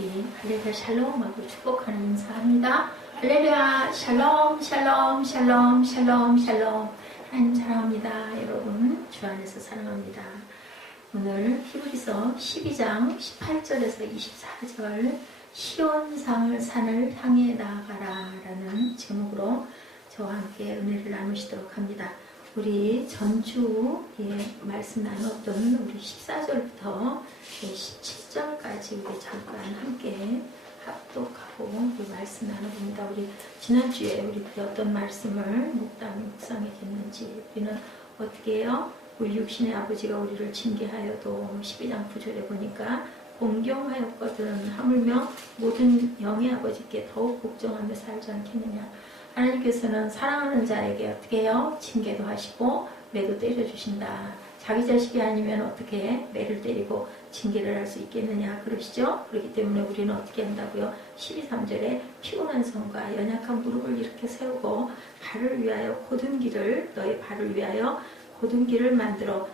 우리 할렐루야 샬롬하고 축복하는 인사합니다. 할렐루야 샬롬 샬롬 샬롬 샬롬 샬롬. 하나님 사랑합니다. 여러분 주 안에서 사랑합니다. 오늘 히브리서 12장 18절에서 24절 시온상을 산을 향해 나아가라 라는 제목으로 저와 함께 은혜를 나누시도록 합니다. 우리 전주에 말씀 나눴던 우리 14절부터 17절까지 우리 잠깐 함께 합독하고 우리 말씀 나눠봅니다. 우리 지난주에 우리 어떤 말씀을 묵상했는지 우리는 어떻게 해요? 우리 육신의 아버지가 우리를 징계하여도 12장 9절에 보니까 공경하였거든 하물며 모든 영의 아버지께 더욱 복종하며 살지 않겠느냐. 하나님께서는 사랑하는 자에게 어떻게 해요? 징계도 하시고 매도 때려주신다. 자기 자식이 아니면 어떻게 매를 때리고 징계를 할 수 있겠느냐 그러시죠? 그렇기 때문에 우리는 어떻게 한다고요? 12~3절에 피곤한 손과 연약한 무릎을 이렇게 세우고 발을 위하여 곧은 길을 너의 발을 위하여 곧은 길을 만들어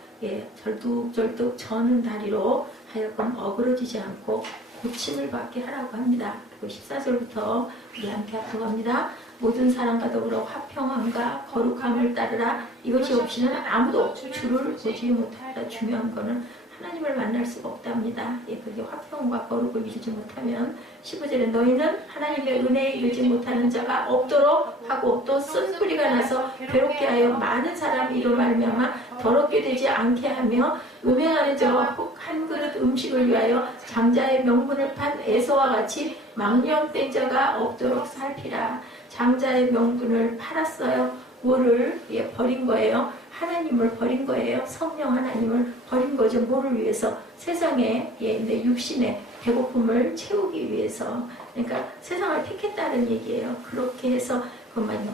절뚝절뚝 저는 다리로 하여금 어그러지지 않고 고침을 받게 하라고 합니다. 그리고 14절부터 우리 함께 합독합니다. 모든 사람과 더불어 화평함과 거룩함을 따르라. 이것이 없이는 아무도 주를 보지 못하리라. 중요한 거는 하나님을 만날 수가 없답니다. 그게 화평과 거룩을 이루지 못하면 15절에 너희는 하나님의 은혜에 이르지 못하는 자가 없도록 하고 또 쓴뿌리가 나서 괴롭게 하여 많은 사람이 이로 말미암아 더럽게 되지 않게 하며 음행하는 자와 혹 한 그릇 음식을 위하여 장자의 명분을 판 에서와 같이 망령된 자가 없도록 살피라. 장자의 명분을 팔았어요. 뭐를 버린 거예요? 하나님을 버린 거예요. 성령 하나님을 버린 거죠. 뭐를 위해서? 세상에 내 육신의 배고픔을 채우기 위해서. 그러니까 세상을 택했다는 얘기예요. 그렇게 해서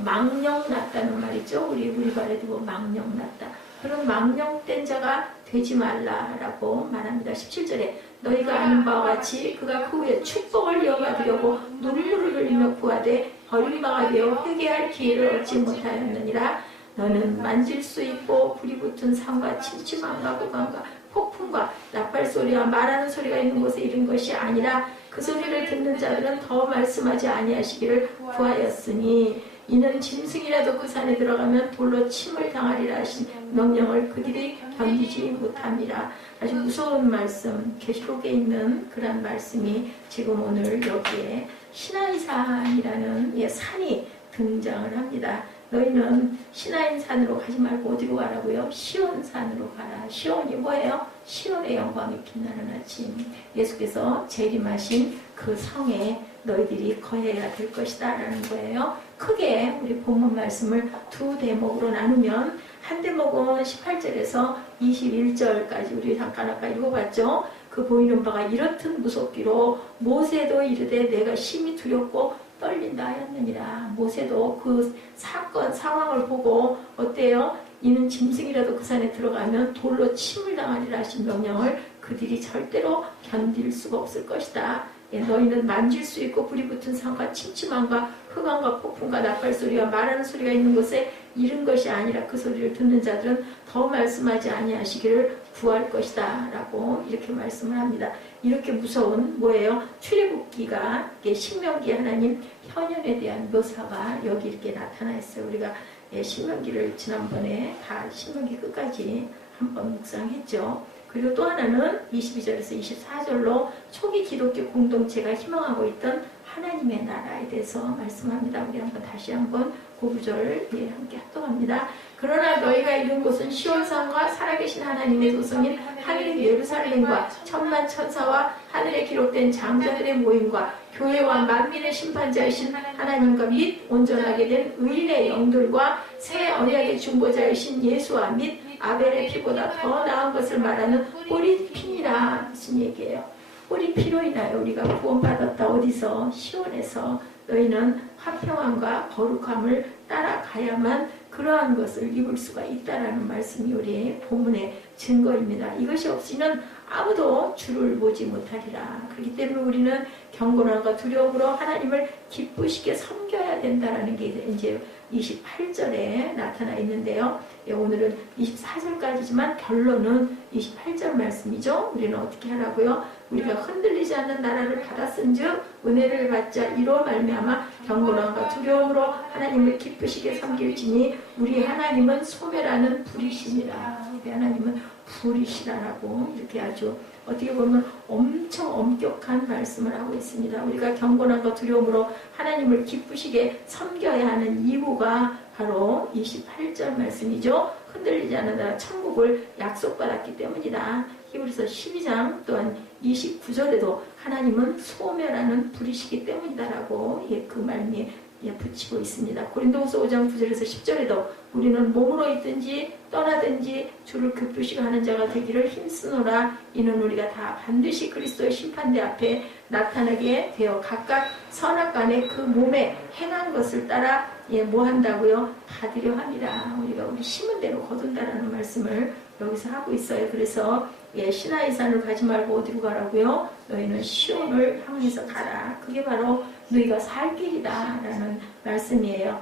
망령 났다는 말이죠. 우리 말에도 뭐 망령 났다. 그런 망령된 자가 되지 말라라고 말합니다. 17절에 너희가 아는 바와 같이 그가 그 후에 축복을 이어받으려고 눈물을 흘리며 구하되 버린 바가 되어 회개할 기회를 얻지 못하였느니라. 너는 만질 수 있고 불이 붙은 산과 침침함과 고강과 폭풍과 나팔소리와 말하는 소리가 있는 곳에 이른 것이 아니라 그 소리를 듣는 자들은 더 말씀하지 아니하시기를 구하였으니 이는 짐승이라도 그 산에 들어가면 돌로 침을 당하리라 하신 명령을 그들이 견디지 못합니다. 아주 무서운 말씀, 계시록에 있는 그런 말씀이 지금 오늘 여기에 시나이산이라는 산이 등장을 합니다. 너희는 시나인 산으로 가지 말고 어디로 가라고요? 시온산으로 가라. 시온이 뭐예요? 시온의 영광이 빛나는 아침. 예수께서 재림하신 그 성에 너희들이 거해야 될 것이다 라는 거예요. 크게 우리 본문 말씀을 두 대목으로 나누면 한 대목은 18절에서 21절까지 우리 잠깐 아까 읽어봤죠. 그 보이는 바가 이렇듯 무섭기로 모세도 이르되 내가 심히 두렵고 떨린다 하였느니라. 모세도 그 사건 상황을 보고 어때요? 이는 짐승이라도 그 산에 들어가면 돌로 침을 당하리라 하신 명령을 그들이 절대로 견딜 수가 없을 것이다. 너희는 만질 수 있고 불이 붙은 산과 침침함과 흑암과 폭풍과 나팔소리와 말하는 소리가 있는 곳에 이른 것이 아니라 그 소리를 듣는 자들은 더 말씀하지 아니하시기를 구할 것이다 라고 이렇게 말씀을 합니다. 이렇게 무서운 뭐예요? 출애굽기가 신명기 하나님 현현에 대한 묘사가 여기 이렇게 나타나 있어요. 우리가 신명기를 지난번에 다 신명기 끝까지 한번 묵상했죠. 그리고 또 하나는 22절에서 24절로 초기 기독교 공동체가 희망하고 있던 하나님의 나라에 대해서 말씀합니다. 우리 다시 한번 그 구절 함께 합독합니다. 그러나 너희가 이른 곳은 시온산과 살아계신 하나님의 도성인 하늘의 예루살렘과 천만 천사와 하늘에 기록된 장자들의 모임과 교회와 만민의 심판자이신 하나님과 및 온전하게 된 의인의 영들과 새 언약의 중보자이신 예수와 및 아벨의 피보다 더 나은 것을 말하는 뿌리 피니라 무슨 얘기예요? 뿌리 피로 인하여 우리가 구원받았다. 어디서? 시온에서. 너희는 화평함과 거룩함을 따라가야만 그러한 것을 입을 수가 있다라는 말씀이 우리 본문의 증거입니다. 이것이 없이는 아무도 주를 보지 못하리라. 그렇기 때문에 우리는 경건함과 두려움으로 하나님을 기쁘시게 섬겨야 된다라는 게 이제 28절에 나타나 있는데요. 오늘은 24절까지지만 결론은 28절 말씀이죠. 우리는 어떻게 하라고요? 우리가 흔들리지 않는 나라를 받았은즉 은혜를 받자 이로 말미암아 경건함과 두려움으로 하나님을 기쁘시게 섬길지니 우리 하나님은 소멸하는 불이시니라. 우리 하나님은 불이시라라고 이렇게 아주 어떻게 보면 엄청 엄격한 말씀을 하고 있습니다. 우리가 경건함과 두려움으로 하나님을 기쁘시게 섬겨야 하는 이유가 바로 28절 말씀이죠. 흔들리지 않는 천국을 약속받았기 때문이다. 히브리서 12장 또한 29절에도 하나님은 소멸하는 불이시기 때문이다라고 그 말미에 붙이고 있습니다. 고린도후서 5장 9절에서 10절에도 우리는 몸으로 있든지 떠나든지 주를 기쁘시게 하는 자가 되기를 힘쓰노라. 이는 우리가 다 반드시 그리스도의 심판대 앞에 나타나게 되어 각각 선악간에 그 몸에 행한 것을 따라 뭐 한다고요? 받으려 함이라. 우리가 우리 심은 대로 거둔다라는 말씀을 여기서 하고 있어요. 그래서 시나이 산을 가지 말고 어디로 가라고요? 너희는 시온을 향해서 가라. 그게 바로 너희가 살 길이다 라는 말씀이에요.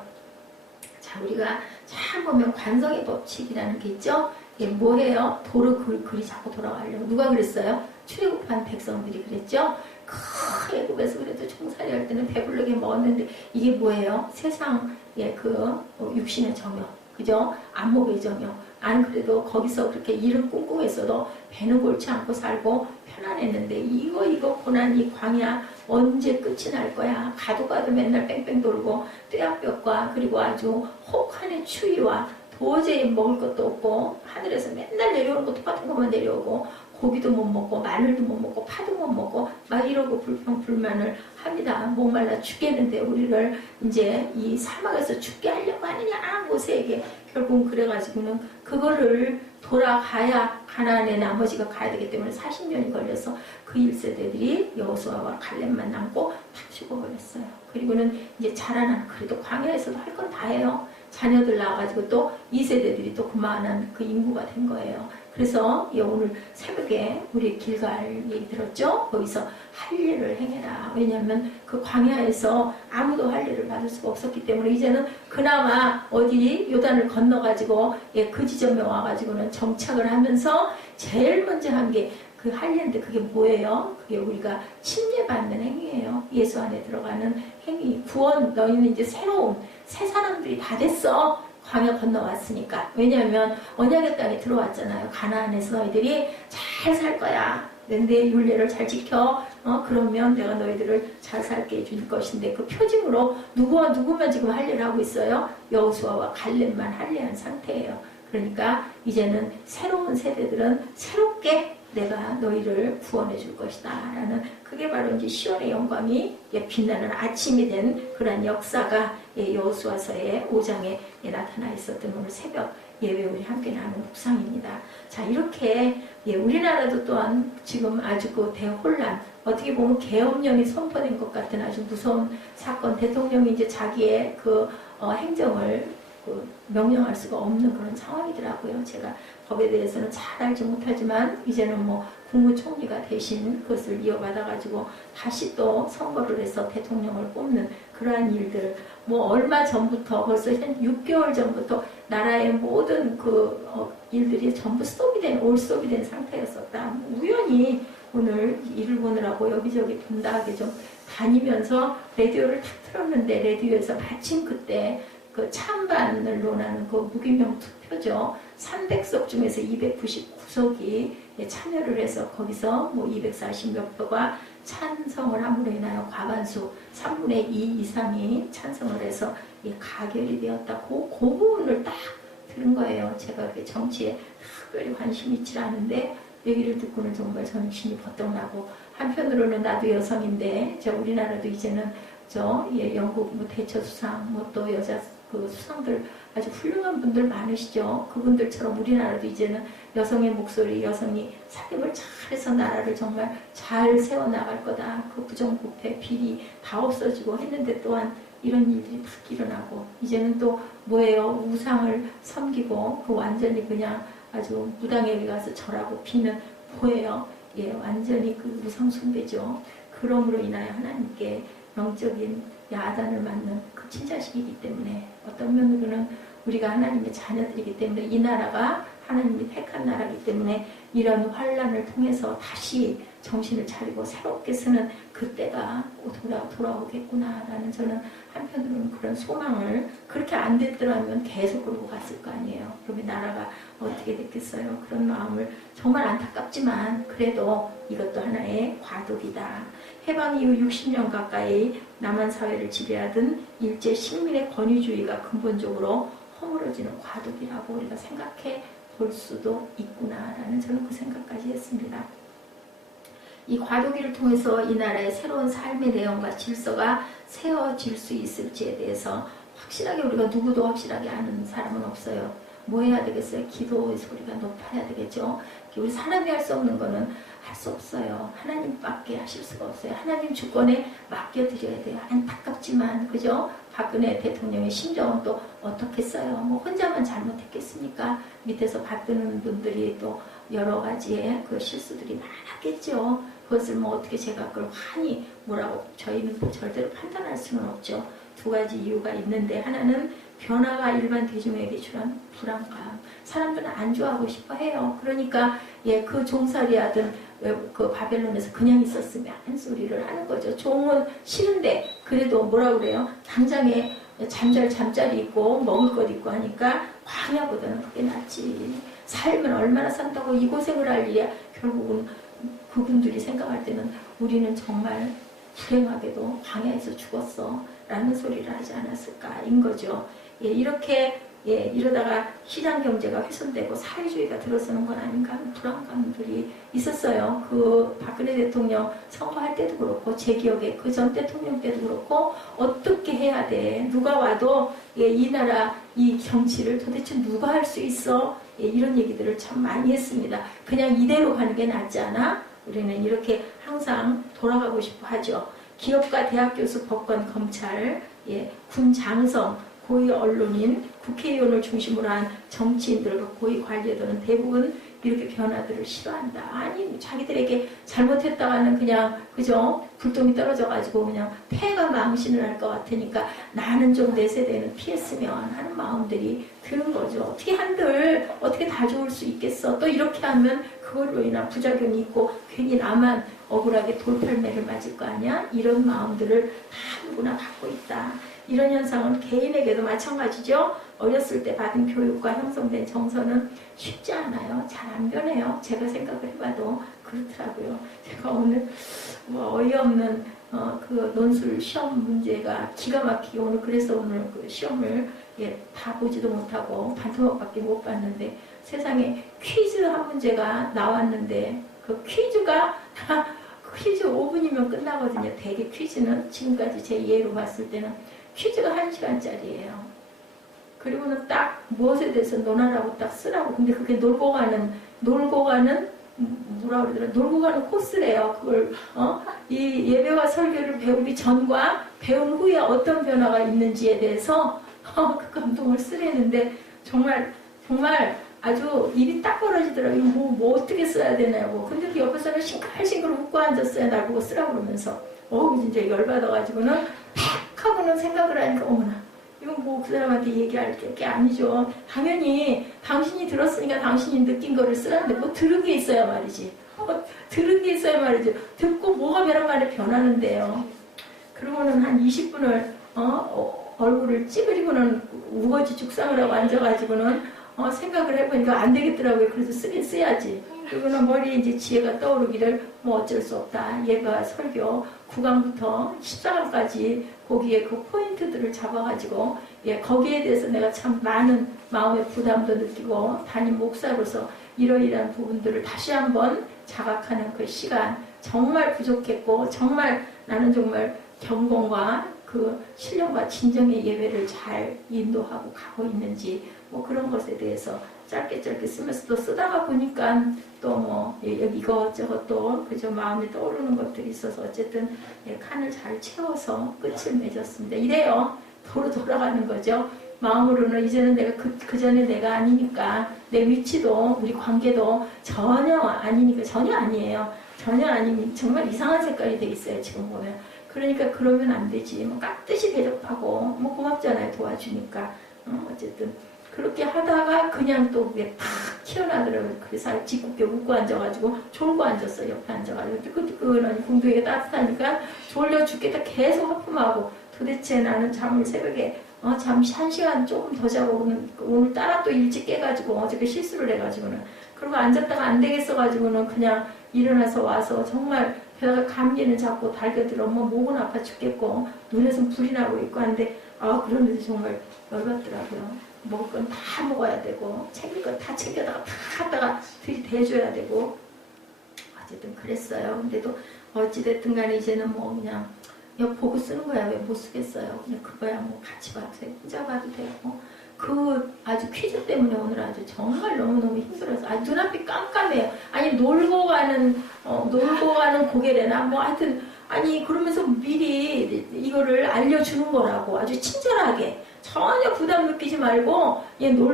자, 우리가 잘 보면 관성의 법칙이라는 게 있죠. 이게 뭐예요? 도로 그리 자꾸 돌아가려고. 누가 그랬어요? 출애굽한 백성들이 그랬죠. 큰 애굽에서 그래도 총살이 할 때는 배부르게 먹었는데 이게 뭐예요? 세상의 그 육신의 정욕, 그죠? 안목의 정욕. 안 그래도 거기서 그렇게 일은 꿍꿍했어도 배는 골치 않고 살고 편안했는데 이거 고난이 광야 언제 끝이 날 거야. 가도 맨날 뺑뺑 돌고 뙤약볕과 그리고 아주 혹한의 추위와 도저히 먹을 것도 없고 하늘에서 맨날 내려오는 거 똑같은 것만 내려오고 고기도 못 먹고 마늘도 못 먹고 파도 못 먹고 막 이러고 불평불만을 합니다. 목말라 죽겠는데 우리를 이제 이 사막에서 죽게 하려고 하느냐 모세에게. 결국은 그래가지고는 그거를 돌아가야 가나안의 나머지가 가야 되기 때문에 40년이 걸려서 그 1세대들이 여호수아와 갈렙만 남고 다 죽어버렸어요. 그리고는 이제 자라난 그래도 광야에서도 할 건 다 해요. 자녀들 낳아가지고 또 2세대들이 또 그만한 그 인구가 된 거예요. 그래서 오늘 새벽에 우리 길갈 얘기 들었죠? 거기서 할례를 행해라. 왜냐하면 그 광야에서 아무도 할례를 받을 수가 없었기 때문에 이제는 그나마 어디 요단을 건너가지고 그 지점에 와가지고는 정착을 하면서 제일 먼저 한 게 그 할례인데 그게 뭐예요? 그게 우리가 침례받는 행위예요. 예수 안에 들어가는 행위. 구원, 너희는 이제 새로운 새 사람들이 다 됐어. 광야 건너왔으니까. 왜냐하면 언약의 땅에 들어왔잖아요. 가나안에서 너희들이 잘 살 거야. 내 율례를 잘 지켜. 그러면 내가 너희들을 잘 살게 해줄 것인데 그 표징으로 누구만 지금 할례를 하고 있어요? 여호수아와 갈렙만 할례한 상태예요. 그러니까 이제는 새로운 세대들은 새롭게 내가 너희를 구원해 줄 것이다 라는 그게 바로 이제 시온의 영광이 빛나는 아침이 된 그런 역사가 여호수아서의 5장에 나타나 있었던 오늘 새벽 예배 우리 함께 나눈 묵상입니다. 자, 이렇게 우리나라도 또한 지금 아주 그 대혼란, 어떻게 보면 계엄령이 선포된 것 같은 아주 무서운 사건, 대통령이 이제 자기의 그 행정을 명령할 수가 없는 그런 상황이더라고요. 제가 법에 대해서는 잘 알지 못하지만 이제는 뭐 국무총리가 대신 그것을 이어받아가지고 다시 또 선거를 해서 대통령을 뽑는 그러한 일들, 뭐 얼마 전부터 벌써 한 6개월 전부터 나라의 모든 그 일들이 전부 올스톱이 된 상태였었다. 우연히 오늘 일을 보느라고 여기저기 분다하게 좀 다니면서 라디오를 탁 틀었는데 라디오에서 마침 그때 그 찬반을 논하는 그 무기명 투표죠. 300석 중에서 299석이 참여를 해서 거기서 뭐 240몇 표가 찬성을 함으로 인하여 과반수 3분의 2 이상이 찬성을 해서 가결이 되었다. 그 부분을 딱 들은 거예요. 제가 그렇게 정치에 특별히 관심이 있지 않은데 얘기를 듣고는 정말 정신이 버떡 나고, 한편으로는 나도 여성인데 우리나라도 이제는 영국 뭐 대처 수상 뭐 또 여자 그 수상들 아주 훌륭한 분들 많으시죠. 그분들처럼 우리나라도 이제는 여성의 목소리, 여성이 사립을 잘해서 나라를 정말 잘 세워나갈 거다. 그 부정부패, 비리 다 없어지고 했는데 또한 이런 일들이 탁 일어나고, 이제는 또 뭐예요? 우상을 섬기고 그 완전히 그냥 아주 무당에게 가서 절하고 비는 뭐예요? 완전히 그 우상 숭배죠. 그럼으로 인하여 하나님께 영적인 야단을 맞는 그 친자식이기 때문에, 어떤 면으로는 우리가 하나님의 자녀들이기 때문에 이 나라가 하나님이 택한 나라이기 때문에 이런 환란을 통해서 다시 정신을 차리고 새롭게 쓰는 그때가 돌아오겠구나라는 저는 한편으로는 그런 소망을, 그렇게 안 됐더라면 계속 그러고 갔을 거 아니에요. 그러면 나라가 어떻게 됐겠어요. 그런 마음을 정말 안타깝지만 그래도 이것도 하나의 과도기다. 해방 이후 60년 가까이 남한 사회를 지배하던 일제 식민의 권위주의가 근본적으로 허물어지는 과도기라고 우리가 생각해 볼 수도 있구나라는 저는 그 생각까지 했습니다. 이 과도기를 통해서 이 나라의 새로운 삶의 내용과 질서가 세워질 수 있을지에 대해서 확실하게 우리가 누구도 확실하게 아는 사람은 없어요. 뭐 해야 되겠어요? 기도의 소리가 높아야 되겠죠. 우리 사람이 할 수 없는 거는 할 수 없어요. 하나님밖에 하실 수가 없어요. 하나님 주권에 맡겨드려야 돼요. 안타깝지만 그죠? 박근혜 대통령의 심정은 또 어떻겠어요? 뭐 혼자만 잘못했겠습니까? 밑에서 받드는 분들이 또 여러 가지의 그 실수들이 많았겠죠. 그것을 뭐 어떻게 제가 그걸 환히 뭐라고 저희는 뭐 절대로 판단할 수는 없죠. 두 가지 이유가 있는데, 하나는 변화가 일반 대중에게 주는 불안감. 사람들은 안주하고 싶어 해요. 그러니까 그 종살이 하던 그 바벨론에서 그냥 있었으면 한 소리를 하는 거죠. 종은 싫은데 그래도 뭐라 그래요? 당장에 잠자리 있고 먹을 것 있고 하니까 광야보다는 그게 낫지. 삶은 얼마나 산다고 이 고생을 할 일이야. 결국은 그분들이 생각할 때는 우리는 정말 불행하게도 광야에서 죽었어 라는 소리를 하지 않았을까인 거죠. 이렇게 이러다가 시장 경제가 훼손되고 사회주의가 들어서는 건 아닌가 하는 불안감들이 있었어요. 그 박근혜 대통령 선거할 때도 그렇고 제 기억에 그 전 대통령 때도 그렇고 어떻게 해야 돼? 누가 와도 이 나라 이 정치를 도대체 누가 할 수 있어? 이런 얘기들을 참 많이 했습니다. 그냥 이대로 가는 게 낫지 않아? 우리는 이렇게 항상 돌아가고 싶어 하죠. 기업가, 대학 교수, 법관, 검찰, 군 장성, 고위 언론인, 국회의원을 중심으로 한 정치인들과 고위 관리들은 대부분 이렇게 변화들을 싫어한다. 아니 자기들에게 잘못했다고 하는 그냥 그죠? 불똥이 떨어져가지고 그냥 폐가 망신을 할 것 같으니까 나는 좀 내 세대는 피했으면 하는 마음들이 드는 거죠. 어떻게 한들 어떻게 다 좋을 수 있겠어. 또 이렇게 하면 그걸로 인한 부작용이 있고 괜히 나만 억울하게 돌팔매를 맞을 거 아니야? 이런 마음들을 다 누구나 갖고 있다. 이런 현상은 개인에게도 마찬가지죠. 어렸을 때 받은 교육과 형성된 정서는 쉽지 않아요. 잘 안 변해요. 제가 생각을 해봐도 그렇더라고요. 제가 오늘 뭐 어이없는 그 논술 시험 문제가 기가 막히게 오늘 그래서 오늘 그 시험을 다 보지도 못하고 반토막밖에 못 봤는데 세상에 퀴즈 한 문제가 나왔는데 그 퀴즈가 퀴즈 5분이면 끝나거든요. 대개 퀴즈는 지금까지 제 예로 봤을 때는 퀴즈가 1시간짜리예요. 그리고는 딱 무엇에 대해서 논하라고 딱 쓰라고. 근데 그게 놀고 가는 뭐라 그러더라? 놀고 가는 코스래요. 그걸 이 예배와 설교를 배우기 전과 배운 후에 어떤 변화가 있는지에 대해서 그 감동을 쓰려는데 정말 아주 입이 딱 벌어지더라고요. 뭐 어떻게 써야 되냐고. 근데 그 옆에서는 싱글싱글 웃고 앉았어요. 나보고 쓰라고 그러면서. 진짜 열받아가지고는 팍 하고는 생각을 하니까 어머나 이건 뭐 그 사람한테 얘기할 게 아니죠. 당연히 당신이 들었으니까 당신이 느낀 거를 쓰라는데 뭐 들은 게 있어야 말이지. 들은 게 있어야 말이죠. 듣고 뭐가 벼랑간에 변하는데요. 그러고는 한 20분을 얼굴을 찌그리고는 우거지 죽상을 하고 앉아가지고는 생각을 해보니까 안 되겠더라고요. 그래서 쓰긴 써야지. 그리고는 머리에 이제 지혜가 떠오르기를 뭐 어쩔 수 없다. 예가 설교 9강부터 14강까지 거기에 그 포인트들을 잡아가지고 거기에 대해서 내가 참 많은 마음의 부담도 느끼고 담임 목사로서 이러이러한 부분들을 다시 한번 자각하는 그 시간 정말 부족했고 정말 나는 정말 경건과 그 신령과 진정의 예배를 잘 인도하고 가고 있는지 뭐 그런 것에 대해서 짧게 쓰면서 또 쓰다가 보니까 또 뭐 이것저것 또 그저 마음에 떠오르는 것들이 있어서 어쨌든 칸을 잘 채워서 끝을 맺었습니다. 이래요. 돌아가는 거죠. 마음으로는 이제는 내가 그 전에 내가 아니니까 내 위치도 우리 관계도 전혀 아니니까 전혀 아니에요. 전혀 아니니 정말 이상한 색깔이 돼 있어요. 지금 보면. 그러니까 그러면 안 되지. 뭐 깍듯이 대접하고 뭐 고맙잖아요. 도와주니까. 어쨌든 그렇게 하다가 그냥 또 그게 팍 튀어나더라고요. 그래서 짓궂게 웃고 앉아가지고 졸고 앉았어요. 옆에 앉아가지고 뜨끈뜨끈하니 궁둥이가 따뜻하니까 졸려 죽겠다 계속 하품하고 도대체 나는 잠을 새벽에 잠시 1시간 조금 더 자고 오늘따라 또 일찍 깨가지고 어저께 실수를 해가지고는 그리고 앉았다가 안 되겠어가지고는 그냥 일어나서 와서 정말 게다가 감기는 자꾸 달겨들어 목은 아파 죽겠고 눈에선 불이 나고 있고 한데 그런데도 정말 열받더라고요. 먹을 건 다 먹어야 되고 챙길 건 다 챙겨다가 다 갖다가 들이대줘야 되고 어쨌든 그랬어요. 근데도 어찌됐든 간에 이제는 뭐 그냥 보고 쓰는 거야. 왜 못 쓰겠어요. 그냥 그거야 뭐 같이 봐도 되고 혼자 봐도 되고 그 아주 퀴즈 때문에 오늘 아주 정말 너무너무 힘들어서 눈앞이 깜깜해요. 아니 놀고 가는 고개래나 뭐 하여튼 아니 그러면서 미리 이거를 알려주는 거라고 아주 친절하게 전혀 부담 느끼지 말고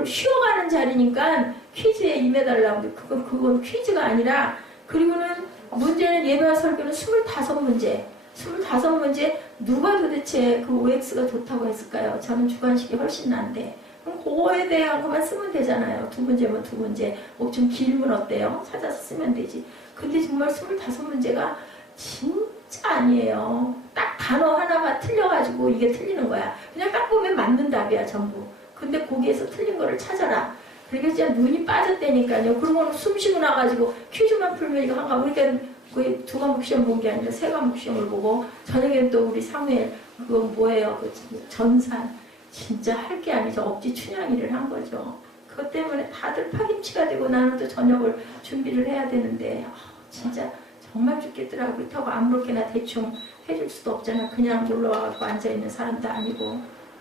쉬어가는 자리니까 퀴즈에 임해달라고. 그건 퀴즈가 아니라 그리고는 문제는 예배와 설교는 25문제 25문제 누가 도대체 그 OX가 좋다고 했을까요? 저는 주관식이 훨씬 난데 그럼 그거에 대한 것만 쓰면 되잖아요. 2문제면 2문제 뭐 좀 길면 어때요? 찾아서 쓰면 되지. 근데 정말 25문제가 진짜 아니에요. 딱 단어 하나가 틀려가지고 이게 틀리는 거야. 그냥 딱 보면 맞는 답이야 전부. 근데 거기에서 틀린 거를 찾아라. 그러니까 진짜 눈이 빠졌다니까요. 그러고는 숨 쉬고 나가지고 퀴즈만 풀면 이거 한가. 그러니까 거의 2과목 시험 본 게 아니라 3과목 시험을 보고 저녁엔 또 우리 사무엘 그거 뭐예요? 그 전산 진짜 할 게 아니죠. 억지 춘향이를 한 거죠. 그것 때문에 다들 파김치가 되고 나는 또 저녁을 준비를 해야 되는데 진짜 정말 죽겠더라고. 그렇다고 아무렇게나 대충 해줄 수도 없잖아. 그냥 놀러와갖고 앉아있는 사람도 아니고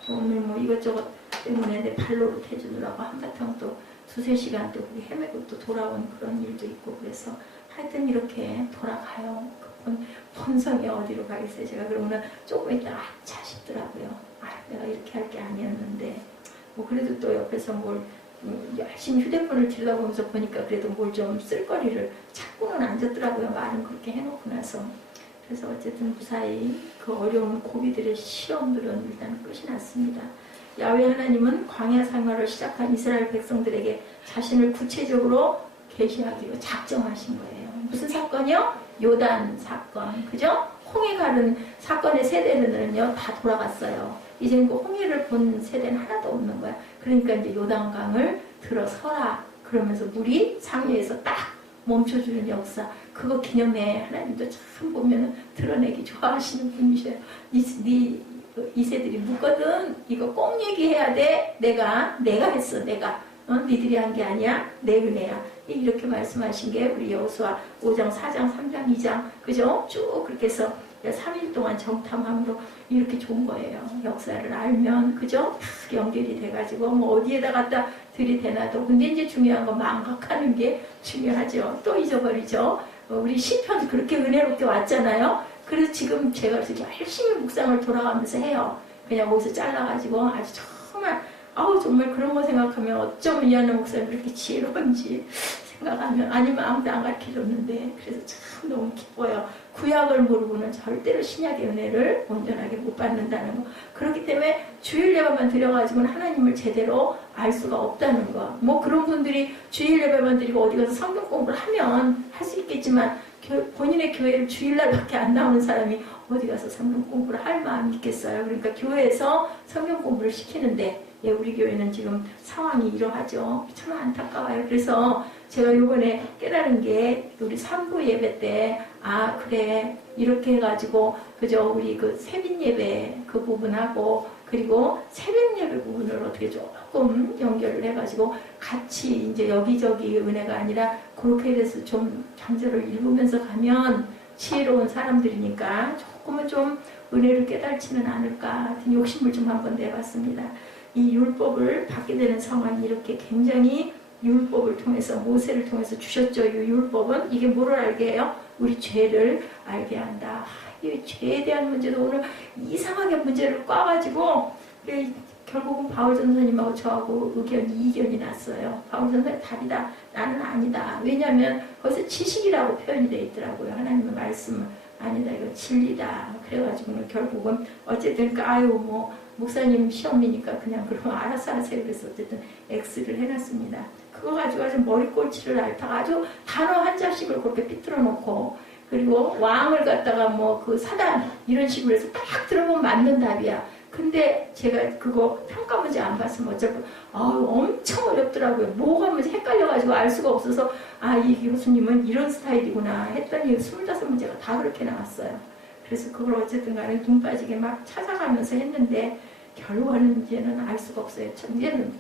오늘 뭐 이것저것 때문에 내 발로로 해주느라고 한바탕 또 2-3시간 또 헤매고 또 돌아온 그런 일도 있고 그래서 하여튼 이렇게 돌아가요. 본성이 어디로 가겠어요. 제가 그러면 조금 있다가 아차 싶더라고요. 내가 이렇게 할 게 아니었는데 뭐 그래도 또 옆에서 뭘 열심히 휴대폰을 들여다보면서 보니까 그래도 뭘 좀 쓸거리를 찾고는 앉았더라고요. 말은 그렇게 해놓고 나서. 그래서 어쨌든 무사히 그 어려운 고비들의 시험들은 일단 끝이 났습니다. 야훼 하나님은 광야 생활을 시작한 이스라엘 백성들에게 자신을 구체적으로 계시하기로 작정하신 거예요. 무슨 사건이요? 요단 사건. 그죠? 홍해 가른 사건의 세대는요 다 돌아갔어요. 이제는 그 홍해를 본 세대는 하나도 없는 거야. 그러니까 이제 요단강을 들어서라. 그러면서 물이 상류에서 딱 멈춰주는 역사. 그거 기념해. 하나님도 참 보면 드러내기 좋아하시는 분이셔요. 이세들이 묻거든. 이거 꼭 얘기해야 돼. 내가 했어. 내가. 니들이 한 게 아니야. 내 은혜야. 이렇게 말씀하신 게 우리 여호수아 5장, 4장, 3장, 2장 그죠? 쭉 그렇게 해서 3일 동안 정탐함으로 이렇게 좋은 거예요. 역사를 알면 그죠? 탁 연결이 돼가지고 뭐 어디에다 갖다 들이대놔도 근데 이제 중요한 건 망각하는 게 중요하죠. 또 잊어버리죠. 우리 시편 그렇게 은혜롭게 왔잖아요. 그래서 지금 제가 열심히 묵상을 돌아가면서 해요. 그냥 거기서 잘라가지고 아주 정말 그런 거 생각하면 어쩜 이하는 목사님 이렇게 지혜로운지 생각하면 아니면 아무도 안 가르쳐줬는데 그래서 참 너무 기뻐요. 구약을 모르고는 절대로 신약의 은혜를 온전하게 못 받는다는 거. 그렇기 때문에 주일 예배만 드려가지고는 하나님을 제대로 알 수가 없다는 거. 뭐 그런 분들이 주일 예배만 드리고 어디 가서 성경 공부를 하면 할 수 있겠지만 본인의 교회를 주일날밖에 안 나오는 사람이 어디 가서 성경 공부를 할 마음이 있겠어요. 그러니까 교회에서 성경 공부를 시키는데 우리 교회는 지금 상황이 이러하죠. 참 안타까워요. 그래서 제가 이번에 깨달은 게 우리 3부 예배 때 그래 이렇게 해가지고 그저 우리 그 새벽 예배 그 부분하고 그리고 새벽 예배 부분을 어떻게 조금 연결을 해가지고 같이 이제 여기저기 은혜가 아니라 그렇게 돼서 좀 장절을 읽으면서 가면 지혜로운 사람들이니까 조금은 좀 은혜를 깨달지는 않을까 하여튼 욕심을 좀 한번 내봤습니다. 이 율법을 받게 되는 상황이 이렇게 굉장히 율법을 통해서 모세를 통해서 주셨죠. 이 율법은 이게 뭐를 알게 해요? 우리 죄를 알게 한다. 이 죄에 대한 문제도 오늘 이상하게 문제를 꽈가지고 결국은 바울 전사님하고 저하고 이견이 났어요. 바울 전사님 답이다. 나는 아니다. 왜냐하면 거기서 지식이라고 표현이 되어 있더라고요. 하나님의 말씀은 아니다. 이거 진리다. 그래가지고는 결국은 어쨌든 아유 뭐 목사님 시험이니까 그냥 그러면 알아서 하세요. 그래서 어쨌든 X를 해놨습니다. 그거 가지고 아주 머리꼴치를 앓다가 아주 단어 한 자씩을 그렇게 삐뚤어 놓고 그리고 왕을 갖다가 뭐 그 사단 이런 식으로 해서 딱 들어보면 맞는 답이야. 근데 제가 그거 평가 문제 안 봤으면 어쩌고 엄청 어렵더라고요. 뭐가 문제 헷갈려가지고 알 수가 없어서 이 교수님은 이런 스타일이구나 했더니 25문제가 다 그렇게 나왔어요. 그래서 그걸 어쨌든 간에 눈 빠지게 막 찾아가면서 했는데 결과는 이제는 알 수가 없어요. 이제는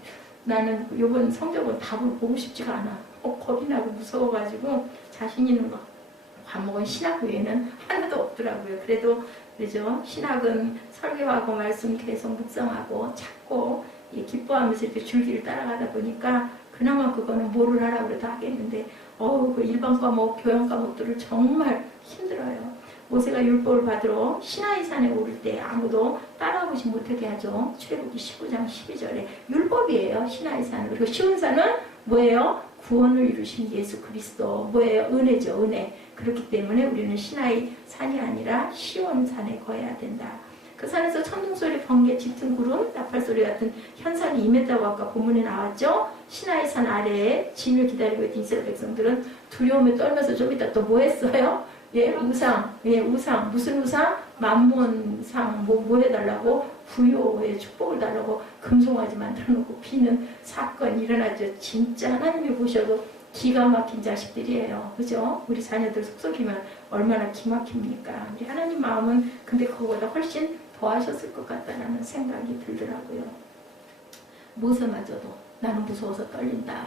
나는 이번 성적은 답을 보고 싶지가 않아. 겁이 나고 무서워가지고 자신 있는 과목은 신학 외에는 하나도 없더라고요. 그래도 그죠? 신학은 설교하고 말씀 계속 묵상하고 찾고 기뻐하면서 이렇게 줄기를 따라가다 보니까 그나마 그거는 뭐를 하라고 그래도 하겠는데 그 일반 과목, 교양 과목들을 정말 힘들어요. 모세가 율법을 받으러 시나이산에 오를 때 아무도 따라오지 못하게 하죠. 출애굽기 19장 12절에 율법이에요. 시나이산. 그리고 시온산은 뭐예요? 구원을 이루신 예수 그리스도. 뭐예요? 은혜죠. 은혜. 그렇기 때문에 우리는 시나이 산이 아니라 시온산에 거해야 된다. 그 산에서 천둥소리, 번개, 짙은 구름, 나팔소리 같은 현상이 임했다고 아까 본문에 나왔죠. 시나이 산 아래에 짐을 기다리고 있던 이스라엘 백성들은 두려움에 떨면서 좀 이따 또 뭐 했어요? 우상. 우상. 무슨 우상? 만몬상. 뭐 해달라고? 부요의 축복을 달라고 금송아지 만들어놓고 비는 사건이 일어나죠. 진짜 하나님이 보셔도 기가 막힌 자식들이에요. 그죠? 우리 자녀들 속썩이면 얼마나 기막힙니까? 우리 하나님 마음은 근데 그거보다 훨씬 더 하셨을 것 같다는 생각이 들더라고요. 모세마저도 나는 무서워서 떨린다.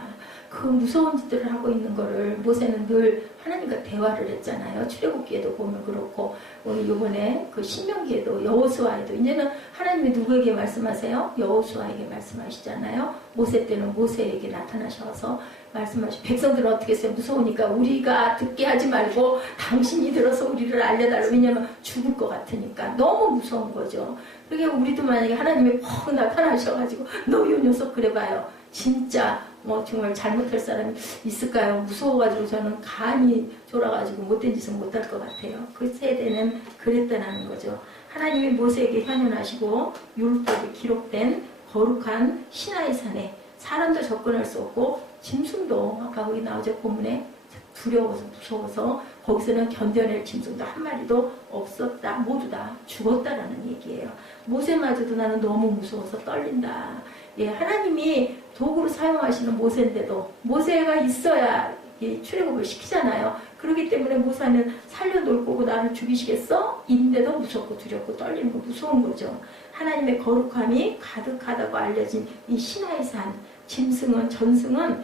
그 무서운 짓들을 하고 있는 거를 모세는 늘 하나님과 대화를 했잖아요. 출애굽기에도 보면 그렇고 오늘 이번에 그 신명기에도 여호수아에도 이제는 하나님이 누구에게 말씀하세요? 여호수아에게 말씀하시잖아요. 모세 때는 모세에게 나타나셔서 말씀하시고 백성들은 어떻게 했어요? 무서우니까 우리가 듣게 하지 말고 당신이 들어서 우리를 알려달라고. 왜냐하면 죽을 것 같으니까 너무 무서운 거죠. 그러니까 우리도 만약에 하나님이 퍽 나타나셔가지고 너 이 녀석 그래봐요. 진짜 뭐 정말 잘못할 사람이 있을까요? 무서워가지고 저는 간이 졸아가지고 못된 짓은 못할 것 같아요. 그 세대는 그랬다는 거죠. 하나님이 모세에게 현현하시고 율법이 기록된 거룩한 시나이 산에 사람도 접근할 수 없고 짐승도 아까 거기 나오죠. 본문에 두려워서 무서워서 거기서는 견뎌낼 짐승도 한 마리도 없었다. 모두 다 죽었다라는 얘기예요. 모세마저도 나는 너무 무서워서 떨린다. 하나님이 도구로 사용하시는 모세인데도 모세가 있어야 출애굽을 시키잖아요. 그렇기 때문에 모세는 살려놓을 거고 나를 죽이시겠어? 인데도 무섭고 두렵고 떨리는 거 무서운 거죠. 하나님의 거룩함이 가득하다고 알려진 이 시나이 산 짐승은 전승은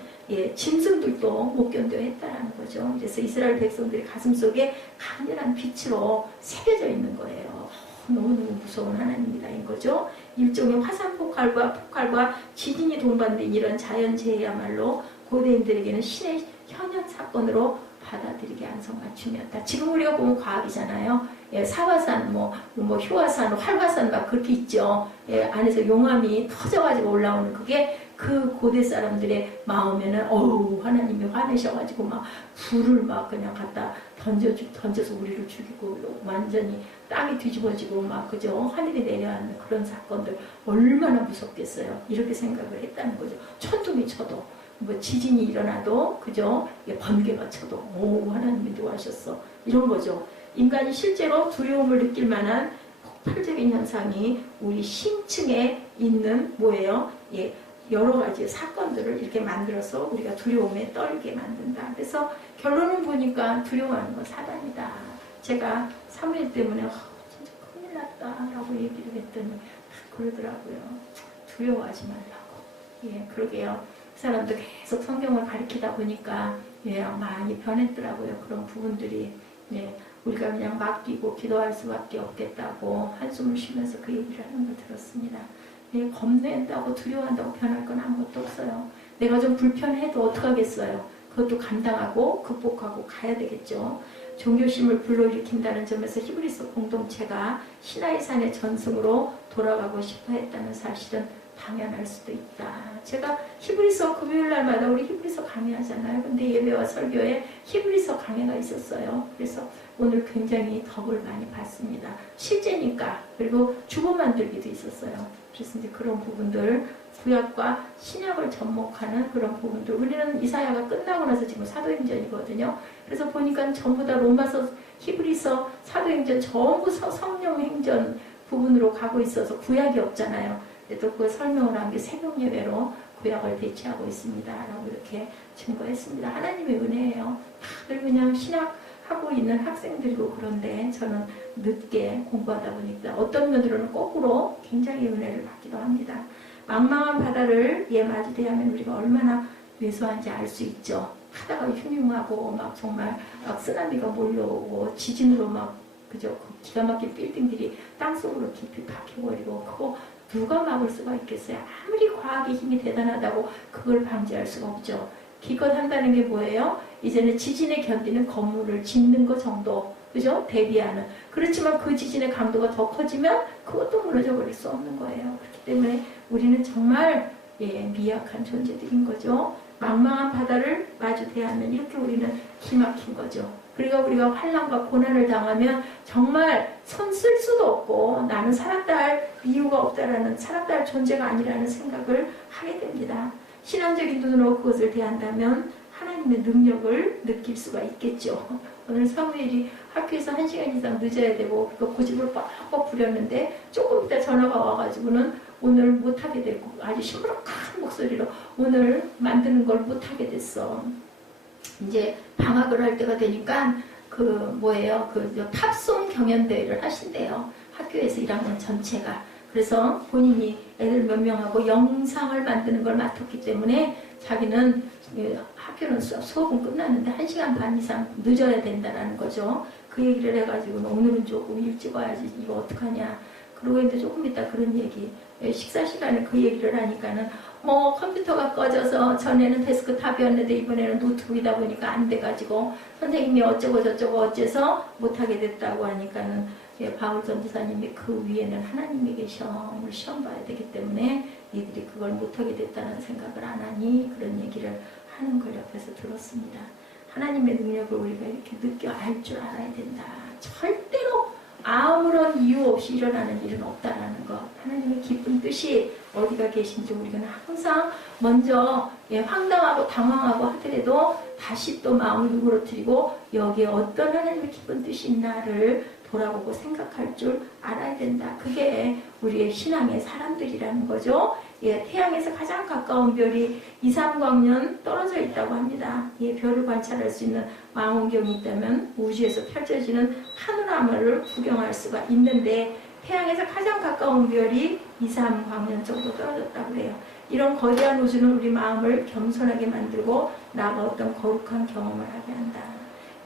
짐승들도 못 견뎌했다라는 거죠. 그래서 이스라엘 백성들의 가슴속에 강렬한 빛으로 새겨져 있는 거예요. 너무너무 무서운 하나님이다인 거죠. 일종의 화산 폭발과 지진이 동반된 이런 자연재해야말로 고대인들에게는 신의 현현 사건으로 받아들이게 안성맞춤이었다. 지금 우리가 보면 과학이잖아요. 사화산, 뭐 휴화산, 활화산 막 그렇게 있죠. 안에서 용암이 터져가지고 올라오는 그게 그 고대 사람들의 마음에는 하나님이 화내셔가지고 막 불을 막 그냥 갖다 던져서 우리를 죽이고 완전히 땅이 뒤집어지고 막 그죠? 하늘이 내려앉는 그런 사건들 얼마나 무섭겠어요. 이렇게 생각을 했다는 거죠. 천둥이 쳐도 뭐 지진이 일어나도 그죠? 번개가 쳐도 하나님이 누구하셨어 이런 거죠. 인간이 실제로 두려움을 느낄 만한 폭발적인 현상이 우리 심층에 있는 뭐예요? 여러 가지 사건들을 이렇게 만들어서 우리가 두려움에 떨게 만든다. 그래서 결론을 보니까 두려워하는 건 사단이다. 제가 사무엘 때문에 진짜 큰일 났다 라고 얘기를 했더니 그러더라고요. 두려워하지 말라고. 그러게요. 그 사람도 계속 성경을 가르치다 보니까 많이 변했더라고요. 그런 부분들이. 우리가 그냥 맡기고 기도할 수밖에 없겠다고 한숨을 쉬면서 그 얘기를 하는 걸 들었습니다. 겁낸다고 두려워한다고 변할 건 아무것도 없어요. 내가 좀 불편해도 어떡하겠어요. 그것도 감당하고 극복하고 가야 되겠죠. 종교심을 불러일으킨다는 점에서 히브리서 공동체가 시나이 산의 전승으로 돌아가고 싶어 했다는 사실은 방해할 수도 있다. 제가 히브리서 금요일 날마다 우리 히브리서 강의하잖아요. 근데 예배와 설교에 히브리서 강의가 있었어요. 그래서 오늘 굉장히 덕을 많이 받습니다. 실제니까. 그리고 주보 만들기도 있었어요. 그래서 이제 그런 부분들, 구약과 신약을 접목하는 그런 부분들. 우리는 이사야가 끝나고 나서 지금 사도행전이거든요. 그래서 보니까 전부 다 로마서, 히브리서, 사도행전 전부 성령 행전 부분으로 가고 있어서 구약이 없잖아요. 또 그 설명을 한 게 새벽 예배로 구약을 대체하고 있습니다. 라고 이렇게 증거했습니다. 하나님의 은혜예요. 다들 그냥 신학하고 있는 학생들이고 그런데 저는 늦게 공부하다 보니까 어떤 면으로는 거꾸로 굉장히 은혜를 받기도 합니다. 망망한 바다를 마주 대하면 우리가 얼마나 왜소한지 알 수 있죠. 하다가 흉흉하고 막 정말 막 쓰나미가 몰려오고 지진으로 막 그죠? 기가 막힌 빌딩들이 땅속으로 깊이 박혀버리고 그거 누가 막을 수가 있겠어요? 아무리 과학의 힘이 대단하다고 그걸 방지할 수가 없죠. 기껏 한다는 게 뭐예요? 이제는 지진에 견디는 건물을 짓는 것 정도, 그죠? 대비하는. 그렇지만 그 지진의 강도가 더 커지면 그것도 무너져 버릴 수 없는 거예요. 그렇기 때문에 우리는 정말 미약한 존재들인 거죠. 망망한 바다를 마주 대하면 이렇게 우리는 기막힌 거죠. 그리고 우리가 환난과 고난을 당하면 정말 손 쓸 수도 없고 나는 살았다 할 이유가 없다라는, 살았다 할 존재가 아니라는 생각을 하게 됩니다. 신앙적인 눈으로 그것을 대한다면 하나님의 능력을 느낄 수가 있겠죠. 오늘 사무엘이 학교에서 1시간 이상 늦어야 되고 고집을 빡빡 부렸는데 조금 이따 전화가 와가지고는 오늘 못하게 되고 아주 시무룩한 목소리로 오늘 만드는 걸 못하게 됐어. 이제 방학을 할 때가 되니까 그 팝송 경연대회를 하신대요. 학교에서 1학년 전체가. 그래서 본인이 애들 몇 명하고 영상을 만드는 걸 맡았기 때문에 자기는 학교는 수업은 끝났는데 1시간 반 이상 늦어야 된다는 거죠. 그 얘기를 해가지고 오늘은 조금 일찍 와야지 이거 어떡하냐. 그러고 있는데 조금 이따 그런 얘기, 식사 시간에 그 얘기를 하니까는 컴퓨터가 꺼져서 전에는 데스크탑이었는데 이번에는 노트북이다 보니까 안 돼가지고 선생님이 어쩌고 저쩌고 어째서 못하게 됐다고 하니까는 바울 전도사님이 그 위에는 하나님이 계셔. 오늘 시험 봐야 되기 때문에 이들이 그걸 못하게 됐다는 생각을 안 하니 그런 얘기를 하는 걸 옆에서 들었습니다. 하나님의 능력을 우리가 이렇게 느껴 알 줄 알아야 된다. 절대로 아무런 이유 없이 일어나는 일은 없다라는 것. 하나님의 기쁜 뜻이 어디가 계신지 우리가 항상 먼저 황당하고 당황하고 하더라도 다시 또 마음을 누그러뜨리고 여기에 어떤 하나님의 기쁜 뜻이 있나를 돌아보고 생각할 줄 알아야 된다. 그게 우리의 신앙의 사람들이라는 거죠. 태양에서 가장 가까운 별이 2, 3광년 떨어져 있다고 합니다. 별을 관찰할 수 있는 망원경이 있다면 우주에서 펼쳐지는 파노라마를 구경할 수가 있는데 태양에서 가장 가까운 별이 2, 3광년 정도 떨어졌다고 해요. 이런 거대한 우주는 우리 마음을 겸손하게 만들고 나가 어떤 거룩한 경험을 하게 한다.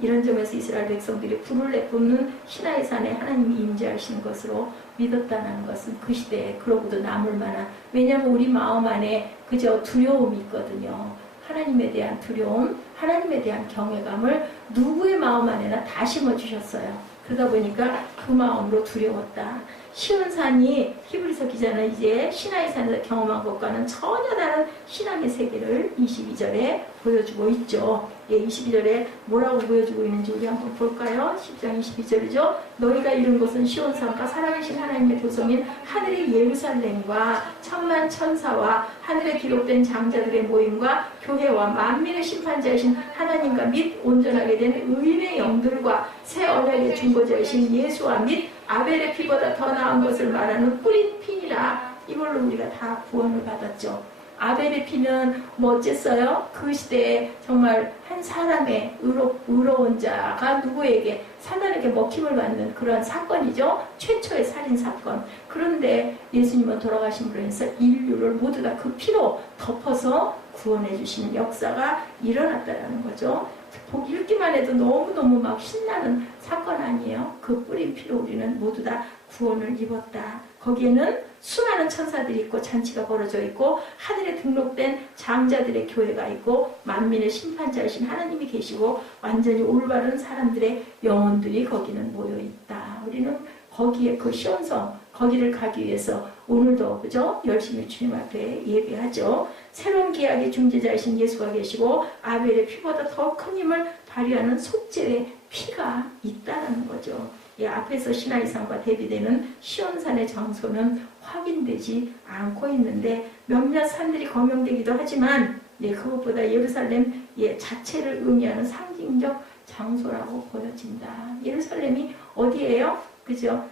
이런 점에서 이스라엘 백성들이 불을 내뿜는 시나이 산에 하나님이 임재하시는 것으로 믿었다는 것은 그 시대에 그러고도 남을 만한, 왜냐하면 우리 마음 안에 그저 두려움이 있거든요. 하나님에 대한 두려움, 하나님에 대한 경외감을 누구의 마음 안에나 다 심어주셨어요. 그러다 보니까 그 마음으로 두려웠다. 시온산이 히브리서 기자는 이제 시나이 산에서 경험한 것과는 전혀 다른 신앙의 세계를 22절에 보여주고 있죠. 22절에 뭐라고 보여주고 있는지 우리 한번 볼까요? 10장 22절이죠. 너희가 이룬 것은 시온산과 살아계신 하나님의 도성인 하늘의 예루살렘과 천만 천사와 하늘에 기록된 장자들의 모임과 교회와 만민의 심판자이신 하나님과 및 온전하게 된 의인의 영들과 새 언약의 중보자이신 예수와 및 아벨의 피보다 더 나은 것을 말하는 뿌린 피니라. 이걸로 우리가 다 구원을 받았죠. 아벨의 피는 뭐 어쨌어요? 그 시대에 정말 한 사람의 의로운 자가 누구에게 사단에게 먹힘을 받는 그런 사건이죠. 최초의 살인사건. 그런데 예수님은 돌아가심으로 해서 인류를 모두 다 그 피로 덮어서 구원해 주시는 역사가 일어났다는 거죠. 보기 읽기만 해도 너무너무 막 신나는 사건 아니에요? 그 뿌린 피로 우리는 모두 다 구원을 입었다. 거기에는 수많은 천사들이 있고 잔치가 벌어져 있고 하늘에 등록된 장자들의 교회가 있고 만민의 심판자이신 하나님이 계시고 완전히 올바른 사람들의 영혼들이 거기는 모여 있다. 우리는 거기에 그 시온성 거기를 가기 위해서 오늘도 그죠? 열심히 주님 앞에 예배하죠. 새로운 계약의 중재자이신 예수가 계시고 아벨의 피보다 더 큰 힘을 발휘하는 속죄의 피가 있다는 거죠. 예, 앞에서 시나이산과 대비되는 시온산의 장소는 확인되지 않고 있는데 몇몇 산들이 거명되기도 하지만 예, 그것보다 예루살렘 자체를 의미하는 상징적 장소라고 보여진다. 예루살렘이 어디예요? 그죠?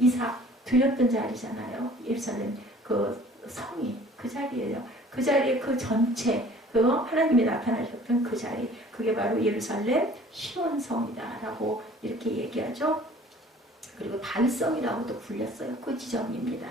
이삭 드렸던 자리잖아요. 예루살렘 그 성이 그 자리예요. 그 자리에 그 전체 그 하나님이 나타나셨던 그 자리, 그게 바로 예루살렘 시온성이다라고 이렇게 얘기하죠. 그리고 다윗성이라고도 불렸어요. 그 지점입니다.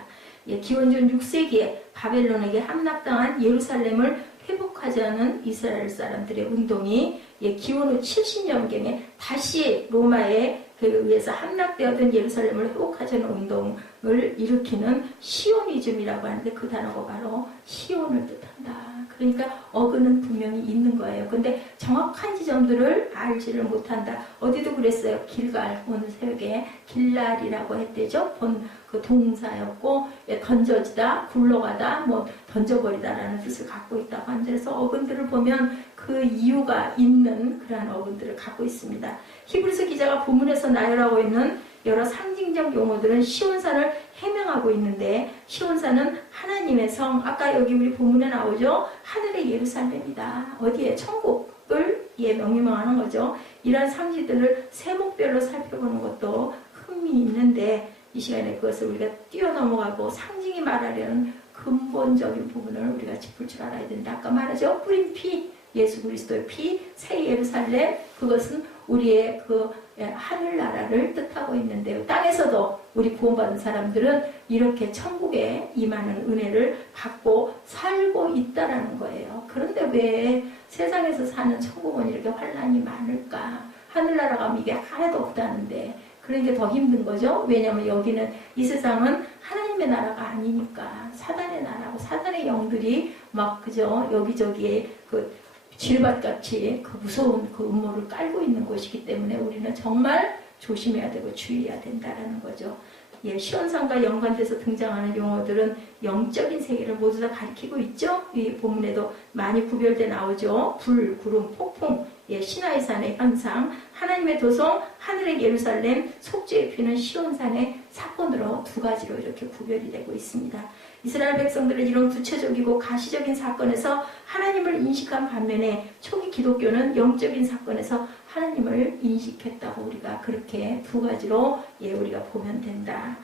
예, 기원전 6세기에 바벨론에게 함락당한 예루살렘을 회복하자는 이스라엘 사람들의 운동이 기원 후 70년경에 다시 로마에 의해서 함락되었던 예루살렘을 회복하자는 운동을 일으키는 시오니즘이라고 하는데 그 단어가 바로 시온을 뜻한다. 그러니까 어근은 분명히 있는 거예요. 근데 정확한 지점들을 알지를 못한다. 어디도 그랬어요. 길갈, 오늘 새벽에 길랄이라고 했대죠. 본 그 동사였고 던져지다, 굴러가다, 뭐 던져버리다라는 뜻을 갖고 있다고 하는데 그래서 어근들을 보면 그 이유가 있는 그러한 어근들을 갖고 있습니다. 히브리서 기자가 본문에서 나열하고 있는 여러 상징적 용어들은 시온산을 해명하고 있는데 시온산은 하나님의 성, 아까 여기 우리 본문에 나오죠. 하늘의 예루살렘이다. 어디에? 천국을 명명하는 거죠. 이러한 상징들을 세목별로 살펴보는 것도 흥미있는데 이 시간에 그것을 우리가 뛰어넘어가고 상징이 말하려는 근본적인 부분을 우리가 짚을 줄 알아야 된다. 아까 말하죠. 뿌린 피, 예수 그리스도의 피, 새 예루살렘, 그것은 우리의 그 하늘나라를 뜻하고 있는데요. 땅에서도 우리 구원받은 사람들은 이렇게 천국에 임하는 은혜를 받고 살고 있다라는 거예요. 그런데 왜 세상에서 사는 천국은 이렇게 환난이 많을까? 하늘나라 가면 이게 하나도 없다는데 그런 게 더 힘든 거죠. 왜냐하면 여기는 이 세상은 하나님의 나라가 아니니까 사단의 나라고 사단의 영들이 막 그죠 여기저기에 그 쥐밭같이 그 무서운 그 음모를 깔고 있는 곳이기 때문에 우리는 정말 조심해야 되고 주의해야 된다라는 거죠. 예, 시온산과 연관돼서 등장하는 용어들은 영적인 세계를 모두 다 가리키고 있죠. 이 본문에도 많이 구별돼 나오죠. 불, 구름, 폭풍, 시나이산의 현상, 하나님의 도성, 하늘의 예루살렘, 속죄의 피는 시온산의 사건으로 두 가지로 이렇게 구별이 되고 있습니다. 이스라엘 백성들은 이런 구체적이고 가시적인 사건에서 하나님을 인식한 반면에 초기 기독교는 영적인 사건에서 하나님을 인식했다고 우리가 그렇게 두 가지로 우리가 보면 된다.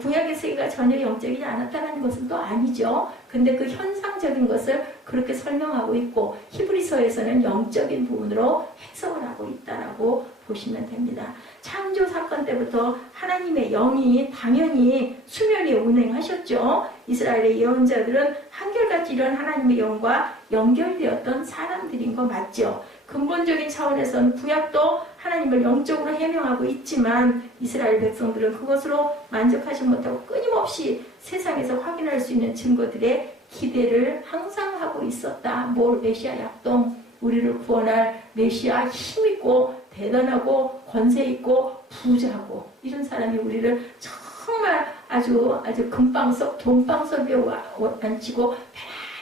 구약의 세계가 전혀 영적이지 않았다는 것은 또 아니죠. 근데 그 현상적인 것을 그렇게 설명하고 있고 히브리서에서는 영적인 부분으로 해석을 하고 있다라고 보시면 됩니다. 창조 사건 때부터 하나님의 영이 당연히 수면에 운행하셨죠. 이스라엘의 예언자들은 한결같이 이런 하나님의 영과 연결되었던 사람들인 거 맞죠. 근본적인 차원에서는 구약도 하나님을 영적으로 해명하고 있지만 이스라엘 백성들은 그것으로 만족하지 못하고 끊임없이 세상에서 확인할 수 있는 증거들의 기대를 항상 하고 있었다. 뭘 메시아 약동, 우리를 구원할 메시아 힘있고 대단하고 권세있고 부자고 이런 사람이 우리를 정말 아주 금방석 돈방석에 앉히고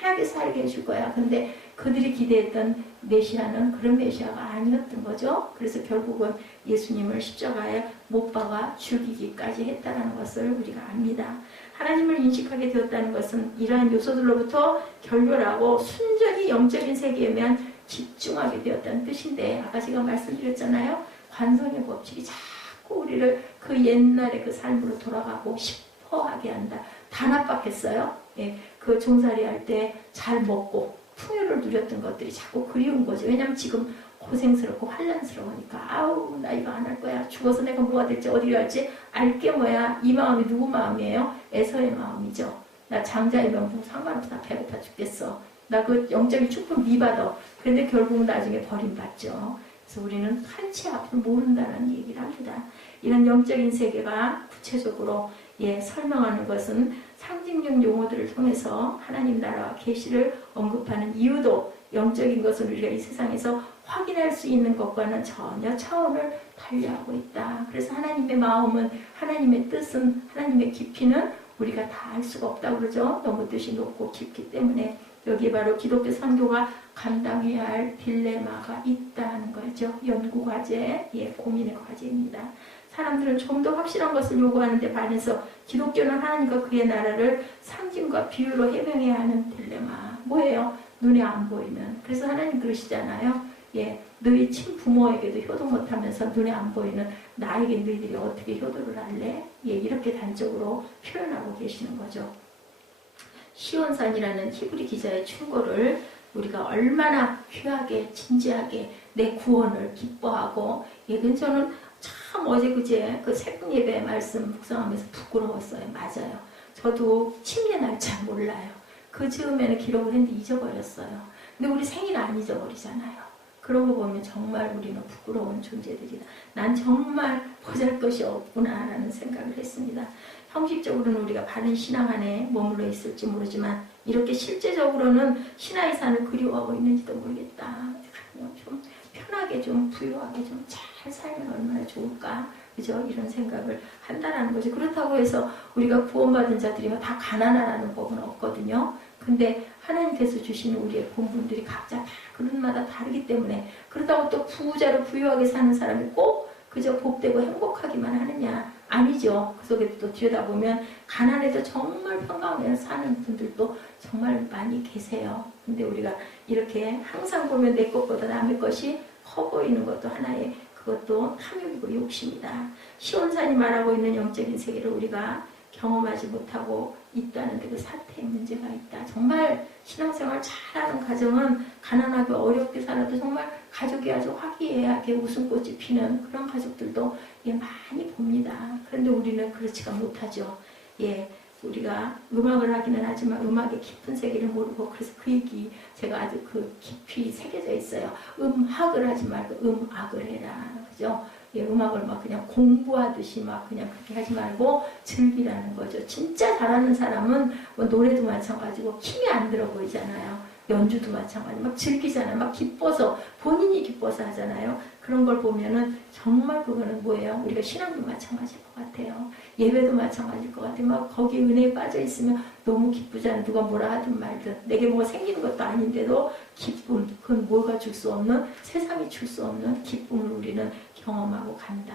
편안하게 살게 해줄 거야. 근데 그들이 기대했던 메시아는 그런 메시아가 아니었던 거죠. 그래서 결국은 예수님을 십자가에 못 박아 죽이기까지 했다는 것을 우리가 압니다. 하나님을 인식하게 되었다는 것은 이러한 요소들로부터 결별하고 순전히 영적인 세계에만 집중하게 되었다는 뜻인데 아까 제가 말씀드렸잖아요. 관성의 법칙이 자꾸 우리를 그 옛날의 그 삶으로 돌아가고 싶어하게 한다. 다 나빴겠어요? 그 종살이 할 때 잘 먹고 풍요를 누렸던 것들이 자꾸 그리운 거죠. 왜냐면 지금 고생스럽고 환란스러우니까 아우 나 이거 안 할 거야. 죽어서 내가 뭐가 될지 어디로 갈지 알게 뭐야. 이 마음이 누구 마음이에요? 에서의 마음이죠. 나 장자이면 뭐 상관없어. 나 배고파 죽겠어. 나 그 영적인 축복 미받아. 그런데 결국은 나중에 버림받죠. 그래서 우리는 한치 앞을 모른다는 얘기를 합니다. 이런 영적인 세계가 구체적으로 설명하는 것은 상징적 용어들을 통해서 하나님 나라와 계시를 언급하는 이유도 영적인 것을 우리가 이 세상에서 확인할 수 있는 것과는 전혀 차원을 달리하고 있다. 그래서 하나님의 마음은, 하나님의 뜻은, 하나님의 깊이는 우리가 다 알 수가 없다고 그러죠. 너무 뜻이 높고 깊기 때문에. 여기 바로 기독교 선교가 감당해야 할 딜레마가 있다는 거죠. 연구과제, 고민의 과제입니다. 사람들은 좀 더 확실한 것을 요구하는데 반해서 기독교는 하나님과 그의 나라를 상징과 비유로 해명해야 하는 딜레마. 뭐예요? 눈에 안 보이는. 그래서 하나님 그러시잖아요. 너희 친부모에게도 효도 못하면서 눈에 안 보이는 나에게 너희들이 어떻게 효도를 할래? 이렇게 단적으로 표현하고 계시는 거죠. 시온산이라는 히브리 기자의 충고를 우리가 얼마나 귀하게 진지하게 내 구원을 기뻐하고, 근데 저는 참 어제 그제 그 새벽 예배 말씀 묵상하면서 부끄러웠어요. 맞아요. 저도 침례 날짜 몰라요. 그 즈음에는 기록을 했는데 잊어버렸어요. 근데 우리 생일 안 잊어버리잖아요. 그런 거 보면 정말 우리는 부끄러운 존재들이다. 난 정말 보잘것이 없구나라는 생각을 했습니다. 형식적으로는 우리가 바른 신앙 안에 머물러 있을지 모르지만 이렇게 실제적으로는 신화의 산을 그리워하고 있는지도 모르겠다. 좀 편하게 좀 부유하게 좀 잘 살면 얼마나 좋을까. 그죠? 이런 생각을 한다라는 거죠. 그렇다고 해서 우리가 구원받은 자들이 다 가난하라는 법은 없거든요. 근데 하나님께서 주시는 우리의 본분들이 각자 다 그릇마다 다르기 때문에, 그렇다고 또 부자로 부유하게 사는 사람이 꼭 그저 복되고 행복하기만 하느냐? 아니죠. 그 속에 또 들여다보면 가난해도 정말 평강하게 사는 분들도 정말 많이 계세요. 근데 우리가 이렇게 항상 보면 내 것보다 남의 것이 커 보이는 것도 하나의, 그것도 탐욕이고 욕심이다. 시온산이 말하고 있는 영적인 세계를 우리가 경험하지 못하고 있다는데 그 사태에 문제가 있다. 정말 신앙생활 잘하는 가정은 가난하게 어렵게 살아도 정말 가족이 아주 화기애애하게 웃음꽃이 피는 그런 가족들도 많이 봅니다. 그런데 우리는 그렇지가 못하죠. 우리가 음악을 하기는 하지만 음악의 깊은 세계를 모르고, 그래서 그 얘기 제가 아주 그 깊이 새겨져 있어요. 음악을 하지 말고 음악을 해라. 그죠? 음악을 막 그냥 공부하듯이 막 그냥 그렇게 하지 말고 즐기라는 거죠. 진짜 잘하는 사람은 뭐 노래도 마찬가지고 힘이 안 들어 보이잖아요. 연주도 마찬가지. 막 즐기잖아요. 막 기뻐서, 본인이 기뻐서 하잖아요. 그런 걸 보면은 정말 그거는 뭐예요? 우리가 신앙도 마찬가지일 것 같아요. 예배도 마찬가지일 것 같아요. 막 거기에 은혜에 빠져 있으면 너무 기쁘잖아요. 누가 뭐라 하든 말든. 내게 뭐가 생기는 것도 아닌데도 기쁨, 그건 뭐가 줄 수 없는, 세상이 줄 수 없는 기쁨을 우리는 경험하고 간다.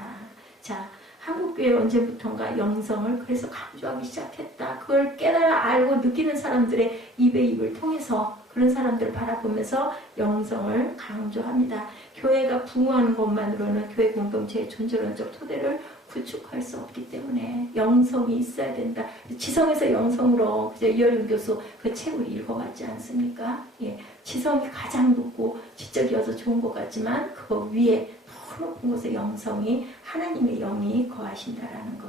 자, 한국교회 언제부턴가 영성을 그래서 강조하기 시작했다. 그걸 깨달아 알고 느끼는 사람들의 입의 입을 통해서 그런 사람들을 바라보면서 영성을 강조합니다. 교회가 부흥하는 것만으로는 교회 공동체의 존재론적 토대를 구축할 수 없기 때문에 영성이 있어야 된다. 지성에서 영성으로, 이어륜 교수 그 책을 읽어봤지 않습니까? 지성이 가장 높고 지적이어서 좋은 것 같지만 그 위에 더 높은 곳에 영성이, 하나님의 영이 거하신다라는 것.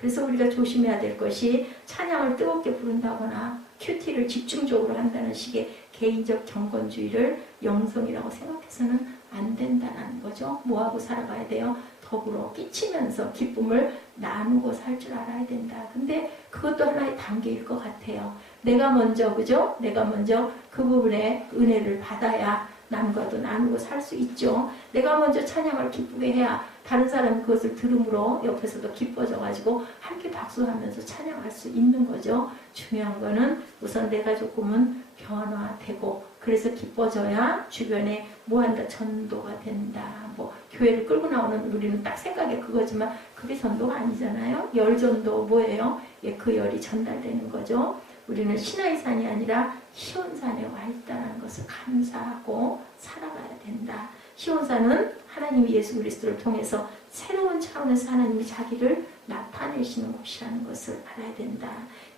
그래서 우리가 조심해야 될 것이 찬양을 뜨겁게 부른다거나 큐티를 집중적으로 한다는 식의 개인적 경건주의를 영성이라고 생각해서는 안 된다는 거죠. 뭐하고 살아가야 돼요? 더불어 끼치면서 기쁨을 나누고 살 줄 알아야 된다. 근데 그것도 하나의 단계일 것 같아요. 내가 먼저, 그죠? 내가 먼저 그 부분에 은혜를 받아야 남과도 나누고 살 수 있죠. 내가 먼저 찬양을 기쁘게 해야 다른 사람이 그것을 들음으로 옆에서도 기뻐져가지고 함께 박수하면서 찬양할 수 있는 거죠. 중요한 거는 우선 내가 조금은 변화되고, 그래서 기뻐져야 주변에 뭐한다, 전도가 된다. 뭐 교회를 끌고 나오는 우리는 딱 생각이 그거지만 그게 전도가 아니잖아요. 열전도 뭐예요? 그 열이 전달되는 거죠. 우리는 신화의 산이 아니라 시온산에 와 있다는 것을 감사하고 살아가야 된다. 시온산은 하나님이 예수 그리스도를 통해서 새로운 차원에서 하나님이 자기를 나타내시는 곳이라는 것을 알아야 된다.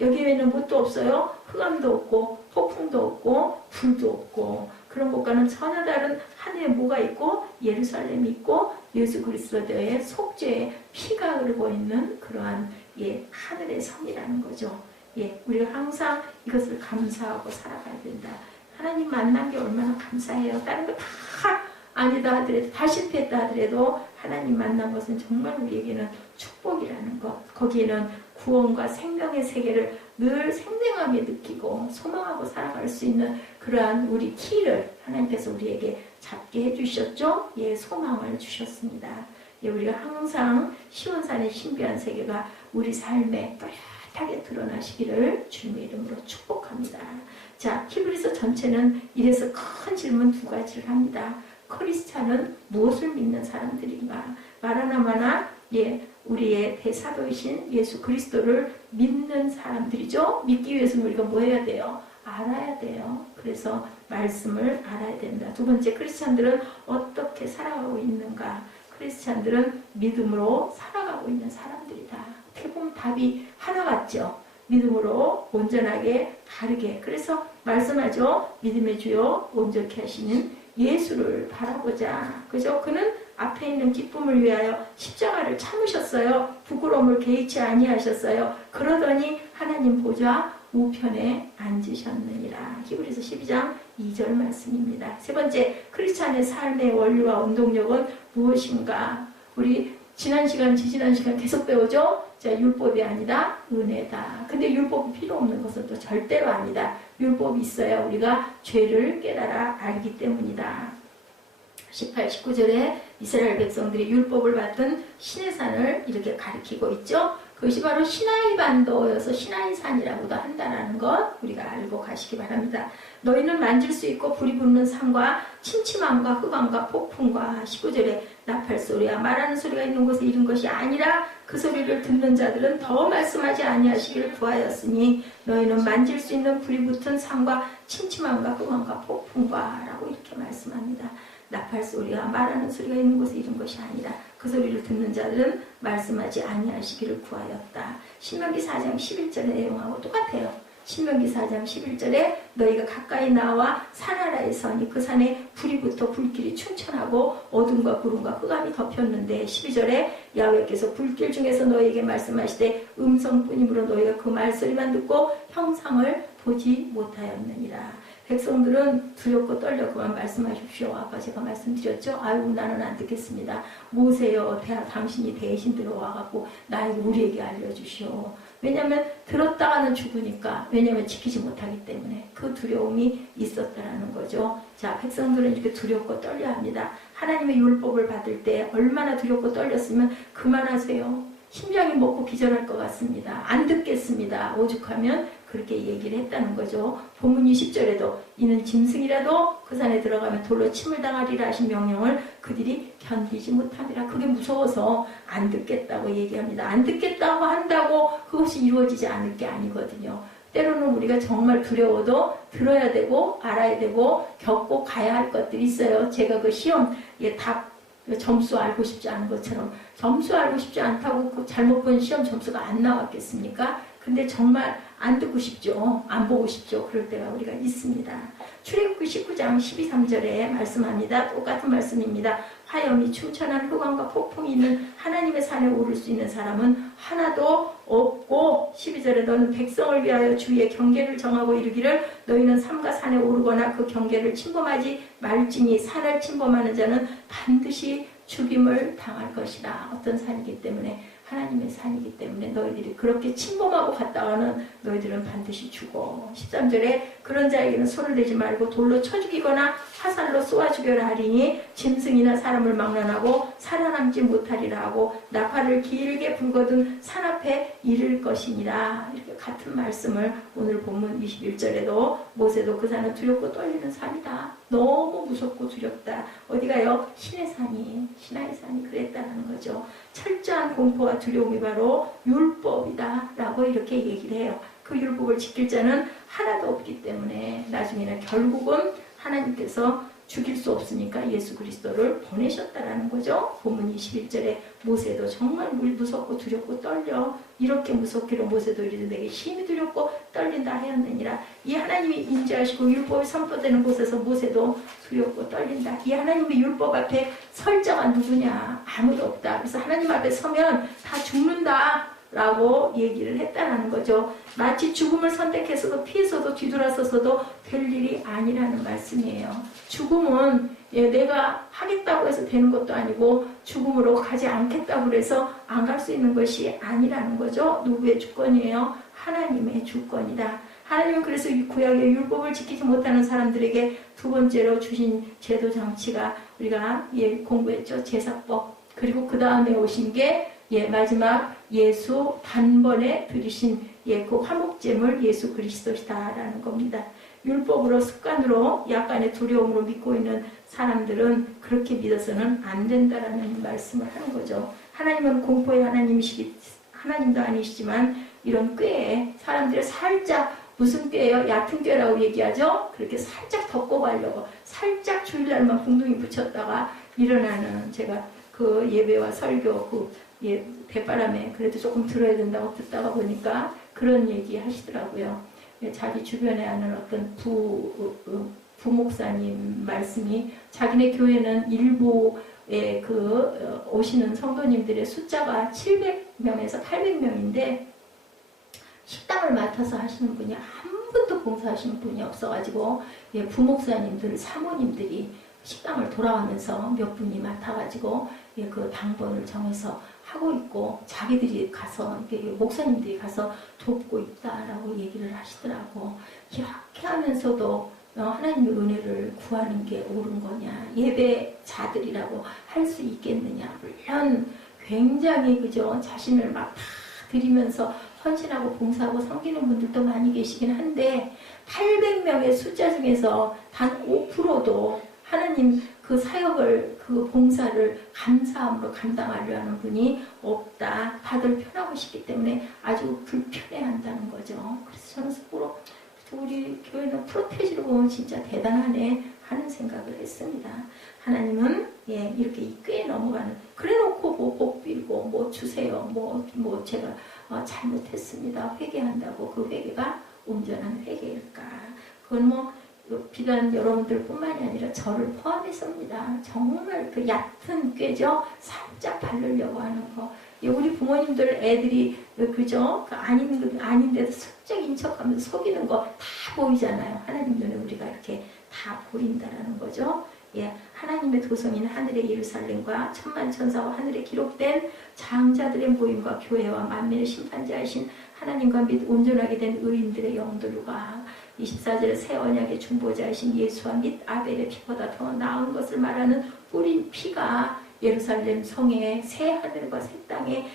여기에는 뭣도 없어요. 흑암도 없고 폭풍도 없고 불도 없고, 그런 것과는 전혀 다른 하늘에 뭐가 있고 예루살렘이 있고 예수 그리스도의 속죄의 피가 흐르고 있는 그러한 하늘의 성이라는 거죠. 우리가 항상 이것을 감사하고 살아가야 된다. 하나님 만난 게 얼마나 감사해요. 다른 거 다 아니다 하더라도, 다 실패했다 하더라도 하나님 만난 것은 정말 우리에게는 축복이라는 것. 거기에는 구원과 생명의 세계를 늘 생생하게 느끼고 소망하고 살아갈 수 있는 그러한 우리 키를 하나님께서 우리에게 잡게 해주셨죠. 예, 소망을 주셨습니다. 예, 우리가 항상 시온산의 신비한 세계가 우리 삶에 뚜렷하게 드러나시기를 주님의 이름으로 축복합니다. 자, 히브리서 전체는 이래서 큰 질문 두 가지를 합니다. 크리스찬은 무엇을 믿는 사람들인가? 말하나마나 예, 우리의 대사도이신 예수 그리스도를 믿는 사람들이죠. 믿기 위해서는 우리가 뭐 해야 돼요? 알아야 돼요. 그래서 말씀을 알아야 된다. 두 번째, 크리스찬들은 어떻게 살아가고 있는가? 크리스찬들은 믿음으로 살아가고 있는 사람들이다. 어떻게 보면 답이 하나 같죠. 믿음으로 온전하게 바르게. 그래서 말씀하죠. 믿음의 주요 온전케 하시는 예수를 바라보자. 그죠? 그는 앞에 있는 기쁨을 위하여 십자가를 참으셨어요. 부끄러움을 개의치 아니하셨어요. 그러더니 하나님 보좌 우편에 앉으셨느니라. 히브리서 12장 2절 말씀입니다. 세 번째, 크리스찬의 삶의 원리와 운동력은 무엇인가? 우리 지난 시간, 지지난 시간 계속 배우죠? 자, 율법이 아니다, 은혜다. 근데 율법이 필요 없는 것은 또 절대로 아니다. 율법이 있어야 우리가 죄를 깨달아 알기 때문이다. 18, 19절에 이스라엘 백성들이 율법을 받은 시내산을 이렇게 가리키고 있죠. 그것이 바로 시나이 반도여서 시나이산이라고도 한다는 것 우리가 알고 가시기 바랍니다. 너희는 만질 수 있고 불이 붙는 산과 침침함과 흑암과 폭풍과 19절에 나팔 소리와 말하는 소리가 있는 곳에 이른 것이 아니라 그 소리를 듣는 자들은 더 말씀하지 아니하시기를 구하였으니 너희는 만질 수 있는 불이 붙은 산과 침침함과 흑암과 폭풍과 라고 이렇게 말씀합니다. 나팔 소리와 말하는 소리가 있는 곳에 이른 것이 아니라 그 소리를 듣는 자들은 말씀하지 아니하시기를 구하였다. 신명기 4장 11절의 내용하고 똑같아요. 신명기 4장 11절에 너희가 가까이 나와 산 아래에 서니 그 산에 불이 붙어 불길이 충천하고 어둠과 구름과 흑암이 덮였는데 12절에 야훼께서 불길 중에서 너희에게 말씀하시되 음성뿐이므로 너희가 그 말소리만 듣고 형상을 보지 못하였느니라. 백성들은 두렵고 떨려 그만 말씀하십시오. 아까 제가 말씀드렸죠. 아이고 나는 안 듣겠습니다. 모세여 당신이 대신 들어와갖고 나에게 우리에게 알려주시오. 왜냐하면 들었다가는 죽으니까. 왜냐하면 지키지 못하기 때문에 그 두려움이 있었다라는 거죠. 자, 백성들은 이렇게 두렵고 떨려합니다. 하나님의 율법을 받을 때 얼마나 두렵고 떨렸으면 그만하세요. 심장이 먹고 기절할 것 같습니다. 안 듣겠습니다. 오죽하면 그렇게 얘기를 했다는 거죠. 본문 20절에도 이는 짐승이라도 그 산에 들어가면 돌로 침을 당하리라 하신 명령을 그들이 견디지 못함이라. 그게 무서워서 안 듣겠다고 얘기합니다. 안 듣겠다고 한다고 그것이 이루어지지 않을 게 아니거든요. 때로는 우리가 정말 두려워도 들어야 되고 알아야 되고 겪고 가야 할 것들이 있어요. 제가 그 시험 답 점수 알고 싶지 않은 것처럼 점수 알고 싶지 않다고 그 잘못 본 시험 점수가 안 나왔겠습니까? 근데 정말 안 듣고 싶죠. 안 보고 싶죠. 그럴 때가 우리가 있습니다. 출애굽기 19장 12, 3절에 말씀합니다. 똑같은 말씀입니다. 화염이 충천한 흑암과 폭풍이 있는 하나님의 산에 오를 수 있는 사람은 하나도 없고 12절에 너는 백성을 위하여 주위의 경계를 정하고 이르기를 너희는 삼가 산에 오르거나 그 경계를 침범하지 말지니 산을 침범하는 자는 반드시 죽임을 당할 것이다. 어떤 산이기 때문에 하나님의 산이기 때문에 너희들이 그렇게 침범하고 갔다가는 너희들은 반드시 죽어. 13절에 그런 자에게는 손을 대지 말고 돌로 쳐 죽이거나 화살로 쏘아 죽여라 하리니 짐승이나 사람을 망라하고 살아남지 못하리라 하고 나팔을 길게 불거든 산 앞에 이를 것이니라. 이렇게 같은 말씀을 오늘 본문 21절에도 모세도 그 산은 두렵고 떨리는 산이다. 너무 무섭고 두렵다. 어디가요? 신의 산이 시나이 산이 그랬다는 거죠. 철저한 공포와 두려움이 바로 율법이다 라고 이렇게 얘기를 해요. 그 율법을 지킬 자는 하나도 없기 때문에 나중에는 결국은 하나님께서 죽일 수 없으니까 예수 그리스도를 보내셨다라는 거죠. 본문 21절에 모세도 정말 무섭고 두렵고 떨려. 이렇게 무섭기로 모세도 이르되 내게 심히 두렵고 떨린다 하였느니라. 이 하나님이 인지하시고 율법이 선포되는 곳에서 모세도 두렵고 떨린다. 이 하나님의 율법 앞에 설 자가 누구냐? 아무도 없다. 그래서 하나님 앞에 서면 다 죽는다. 라고 얘기를 했다는 거죠. 마치 죽음을 선택해서도 피해서도 뒤돌아서서도 될 일이 아니라는 말씀이에요. 죽음은 내가 하겠다고 해서 되는 것도 아니고 죽음으로 가지 않겠다고 해서 안 갈 수 있는 것이 아니라는 거죠. 누구의 주권이에요? 하나님의 주권이다. 하나님은 그래서 이 구약의 율법을 지키지 못하는 사람들에게 두 번째로 주신 제도 장치가 우리가 공부했죠. 제사법. 그리고 그 다음에 오신 게 마지막 예수 단번에 드리신 그 화목제물 예수 그리스도시다라는 겁니다. 율법으로 습관으로 약간의 두려움으로 믿고 있는 사람들은 그렇게 믿어서는 안 된다라는 말씀을 하는 거죠. 하나님은 공포의 하나님도 아니시지만 이런 꾀에 사람들이 살짝 무슨 꾀예요? 얕은 꾀라고 얘기하죠. 그렇게 살짝 덮고 가려고 살짝 주일날만 붕둥이 붙였다가 일어나는 제가 그 예배와 설교 대바람에 그래도 조금 들어야 된다고 듣다가 보니까 그런 얘기 하시더라고요. 자기 주변에 아는 어떤 부목사님 말씀이 자기네 교회는 일부의 오시는 성도님들의 숫자가 700명에서 800명인데 식당을 맡아서 하시는 분이 한 분도 봉사하시는 분이 없어가지고 부목사님들, 사모님들이 식당을 돌아가면서 몇 분이 맡아가지고 그 당번을 정해서 하고 있고 자기들이 가서 목사님들이 가서 돕고 있다라고 얘기를 하시더라고. 이렇게 하면서도 하나님의 은혜를 구하는 게 옳은 거냐, 예배자들이라고 할 수 있겠느냐. 물론 굉장히 그죠, 자신을 막 다 드리면서 헌신하고 봉사하고 섬기는 분들도 많이 계시긴 한데 800명의 숫자 중에서 단 5%도 하나님 그 사역을, 그 봉사를 감사함으로 감당하려 하는 분이 없다. 다들 편하고 싶기 때문에 아주 불편해한다는 거죠. 그래서 저는 속으로 우리 교회는 프로테지로 보면 진짜 대단하네 하는 생각을 했습니다. 하나님은 이렇게 이 꾀에 넘어가는, 그래놓고 복 빌고 뭐 주세요, 뭐 제가 잘못했습니다 회개한다고 그 회개가 온전한 회개일까? 그건 비단 여러분들 뿐만이 아니라 저를 포함해서입니다. 정말 그 얕은 꾀죠. 살짝 바르려고 하는 거. 우리 부모님들 애들이 그죠? 아닌데도 슬쩍 인척하면서 속이는 거 다 보이잖아요. 하나님 눈에 우리가 이렇게 다 보인다라는 거죠. 하나님의 도성인 하늘의 예루살렘과 천만 천사와 하늘에 기록된 장자들의 모임과 교회와 만민의 심판자이신 하나님과 및 온전하게 된 의인들의 영들과 24절에 새 언약의 중보자이신 예수와 및 아벨의 피보다 더 나은 것을 말하는 뿌린 피가 예루살렘 성에 새 하늘과 새 땅에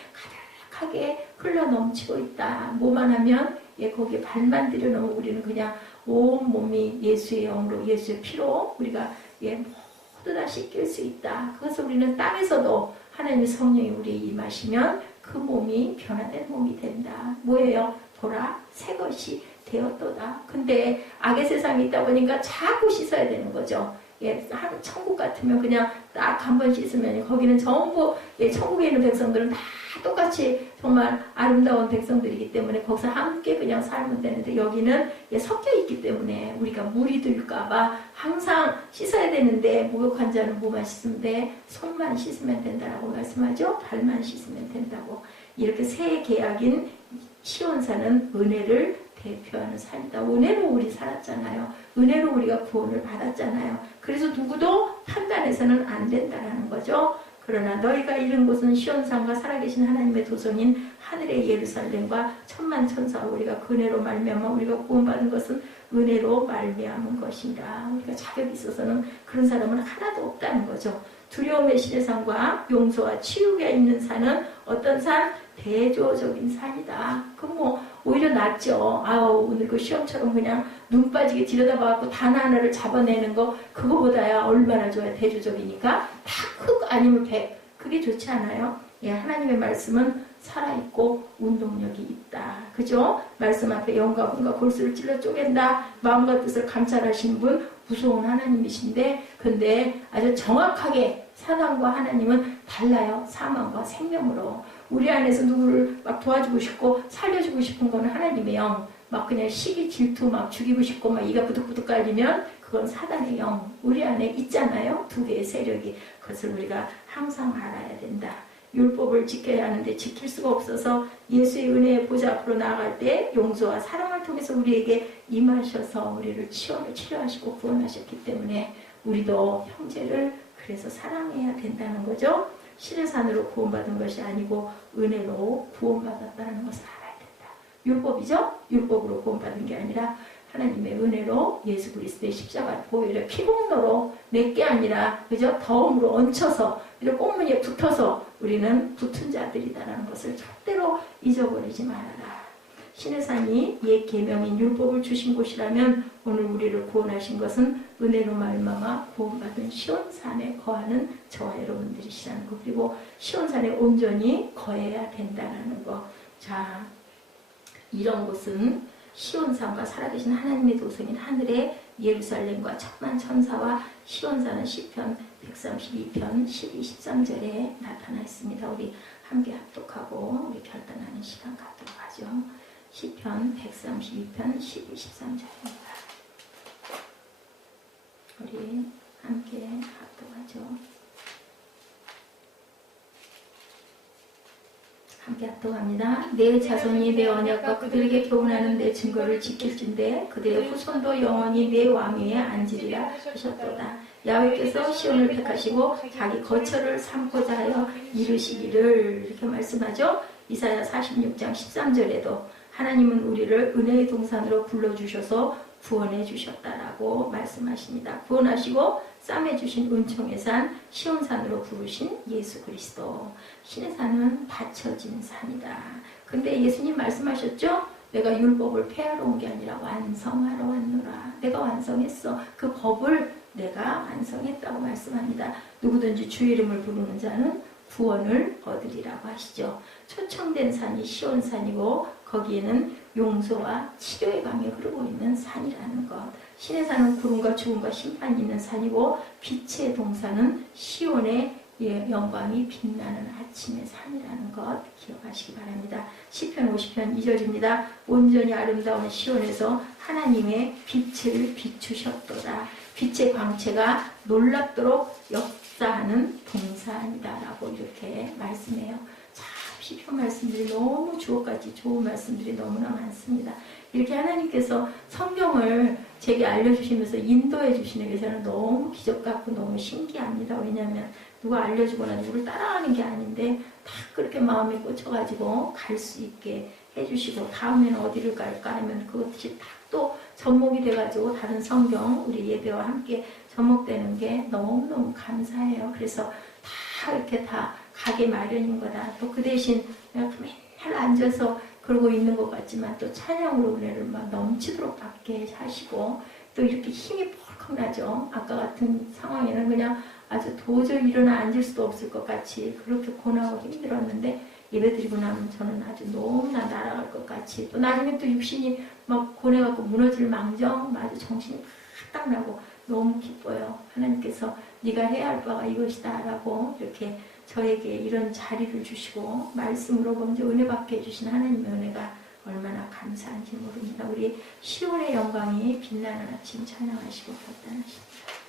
가득하게 흘러 넘치고 있다. 뭐만 하면 거기에 발만 들여놓으면 우리는 그냥 온 몸이 예수의 영으로 예수의 피로 우리가 모두 다 씻길 수 있다. 그것을 우리는 땅에서도 하나님의 성령이 우리에 임하시면 그 몸이 변화된 몸이 된다. 뭐예요? 보라 새 것이 되었도다. 근데 악의 세상에 있다 보니까 자꾸 씻어야 되는 거죠. 천국 같으면 그냥 딱 한 번 씻으면 거기는 전부 천국에 있는 백성들은 다 똑같이 정말 아름다운 백성들이기 때문에 거기서 함께 그냥 살면 되는데 여기는 섞여 있기 때문에 우리가 물이 들까봐 항상 씻어야 되는데 목욕한 자는 뭐만 씻으면 돼? 손만 씻으면 된다라고 말씀하죠. 발만 씻으면 된다고. 이렇게 새 계약인 시온산은 은혜를 대표하는 삶이다. 은혜로 우리 살았잖아요. 은혜로 우리가 구원을 받았잖아요. 그래서 누구도 판단해서는 안 된다라는 거죠. 그러나 너희가 이른 곳은 시온산과 살아계신 하나님의 도성인 하늘의 예루살렘과 천만 천사와 우리가 그 은혜로 말미암아 우리가 구원받은 것은 은혜로 말미암은 것이다. 우리가 자격이 있어서는 그런 사람은 하나도 없다는 거죠. 두려움의 신의 산과 용서와 치유가 있는 산은 어떤 산? 대조적인 산이다. 그럼 오히려 낫죠. 오늘 그 시험처럼 그냥 눈 빠지게 들여다봐갖고 단 하나를 잡아내는 거 그거보다야 얼마나 좋아요. 대조적이니까 다 흑 아니면 백. 그게 좋지 않아요? 하나님의 말씀은 살아있고 운동력이 있다. 그죠? 말씀 앞에 영과 혼과 골수를 찔러 쪼갠다. 마음과 뜻을 감찰하시는 분 무서운 하나님이신데 근데 아주 정확하게 사단과 하나님은 달라요. 사망과 생명으로. 우리 안에서 누구를 막 도와주고 싶고 살려주고 싶은 거는 하나님의 영. 막 그냥 시기 질투 막 죽이고 싶고 막 이가 부득부득 깔리면 그건 사단의 영. 우리 안에 있잖아요. 두 개의 세력이. 그것을 우리가 항상 알아야 된다. 율법을 지켜야 하는데 지킬 수가 없어서 예수의 은혜의 보좌 앞으로 나아갈 때 용서와 사랑을 통해서 우리에게 임하셔서 우리를 치료하시고 구원하셨기 때문에 우리도 형제를 그래서 사랑해야 된다는 거죠. 신의 산으로 구원받은 것이 아니고 은혜로 구원받았다는 것을 알아야 된다. 율법이죠? 율법으로 구원받은 게 아니라 하나님의 은혜로 예수 그리스도의 십자가 보혈의 피공로로 내게 아니라 그죠? 덤으로 얹혀서 그죠? 꽃무늬에 붙어서 우리는 붙은 자들이다라는 것을 절대로 잊어버리지 말아라. 신의 산이 옛 계명인 율법을 주신 곳이라면 오늘 우리를 구원하신 것은 은혜로 말미암아 구원받은 시온산에 거하는 저와 여러분들이시라는 것, 그리고 시온산에 온전히 거해야 된다는 것. 자, 이런 곳은 시온산과 살아계신 하나님의 도성인 하늘의 예루살렘과 천만 천사와 시온산은 시편 132편 12, 13절에 나타나 있습니다. 우리 함께 합독하고 우리 결단하는 시간 갖도록 하죠. 시편 132편 12, 13절입니다. 우리 함께 합독하죠. 함께 합독합니다. 내 자손이 내 언약과 그들에게 교훈하는 내 증거를 지킬진대 그들의 후손도 영원히 내 왕위에 앉으리라 하셨도다. 야훼께서 시온을 택하시고 자기 거처를 삼고자 하여 이르시기를 이렇게 말씀하죠. 이사야 46장 13절에도 하나님은 우리를 은혜의 동산으로 불러주셔서 구원해 주셨다라고 말씀하십니다. 구원하시고 싸매주신 은총의 산 시온산으로 부르신 예수 그리스도. 신의 산은 받쳐진 산이다. 근데 예수님 말씀하셨죠? 내가 율법을 폐하러 온 게 아니라 완성하러 왔노라. 내가 완성했어. 그 법을 내가 완성했다고 말씀합니다. 누구든지 주 이름을 부르는 자는 구원을 얻으리라고 하시죠. 초청된 산이 시온산이고 거기에는 용서와 치료의 강이 흐르고 있는 산이라는 것. 신의 산은 구름과 죽음과 심판이 있는 산이고 빛의 동산은 시온의 영광이 빛나는 아침의 산이라는 것 기억하시기 바랍니다. 시편 50편 2절입니다. 온전히 아름다운 시온에서 하나님의 빛을 비추셨도다. 빛의 광채가 놀랍도록 역사하는 동산이다라고 이렇게 말씀해요. 시편 말씀들이 너무 주옥같이 좋은 말씀들이 너무나 많습니다. 이렇게 하나님께서 성경을 제게 알려주시면서 인도해 주시는 게 저는 너무 기적 같고 너무 신기합니다. 왜냐하면 누가 알려주거나 누구를 따라가는 게 아닌데 다 그렇게 마음에 꽂혀가지고 갈 수 있게 해주시고 다음에는 어디를 갈까 하면 그것이 딱 또 접목이 돼가지고 다른 성경 우리 예배와 함께 접목되는 게 너무너무 감사해요. 그래서 다 이렇게 다 가게 마련인 거다. 또 그 대신 내가 맨날 앉아서 그러고 있는 것 같지만 또 찬양으로 은혜를 막 넘치도록 받게 하시고 또 이렇게 힘이 펄컥 나죠. 아까 같은 상황에는 그냥 아주 도저히 일어나 앉을 수도 없을 것 같이 그렇게 고나고 힘들었는데 예배드리고 나면 저는 아주 너무나 날아갈 것 같이 또 나중에 또 육신이 막 고뇌갖고 무너질 망정 아주 정신이 딱 나고 너무 기뻐요. 하나님께서 네가 해야 할 바가 이것이다 라고 이렇게 저에게 이런 자리를 주시고 말씀으로 먼저 은혜 받게 해주신 하나님의 은혜가 얼마나 감사한지 모릅니다. 우리 시온의 영광이 빛나는 아침 찬양하시고 결단하십니다.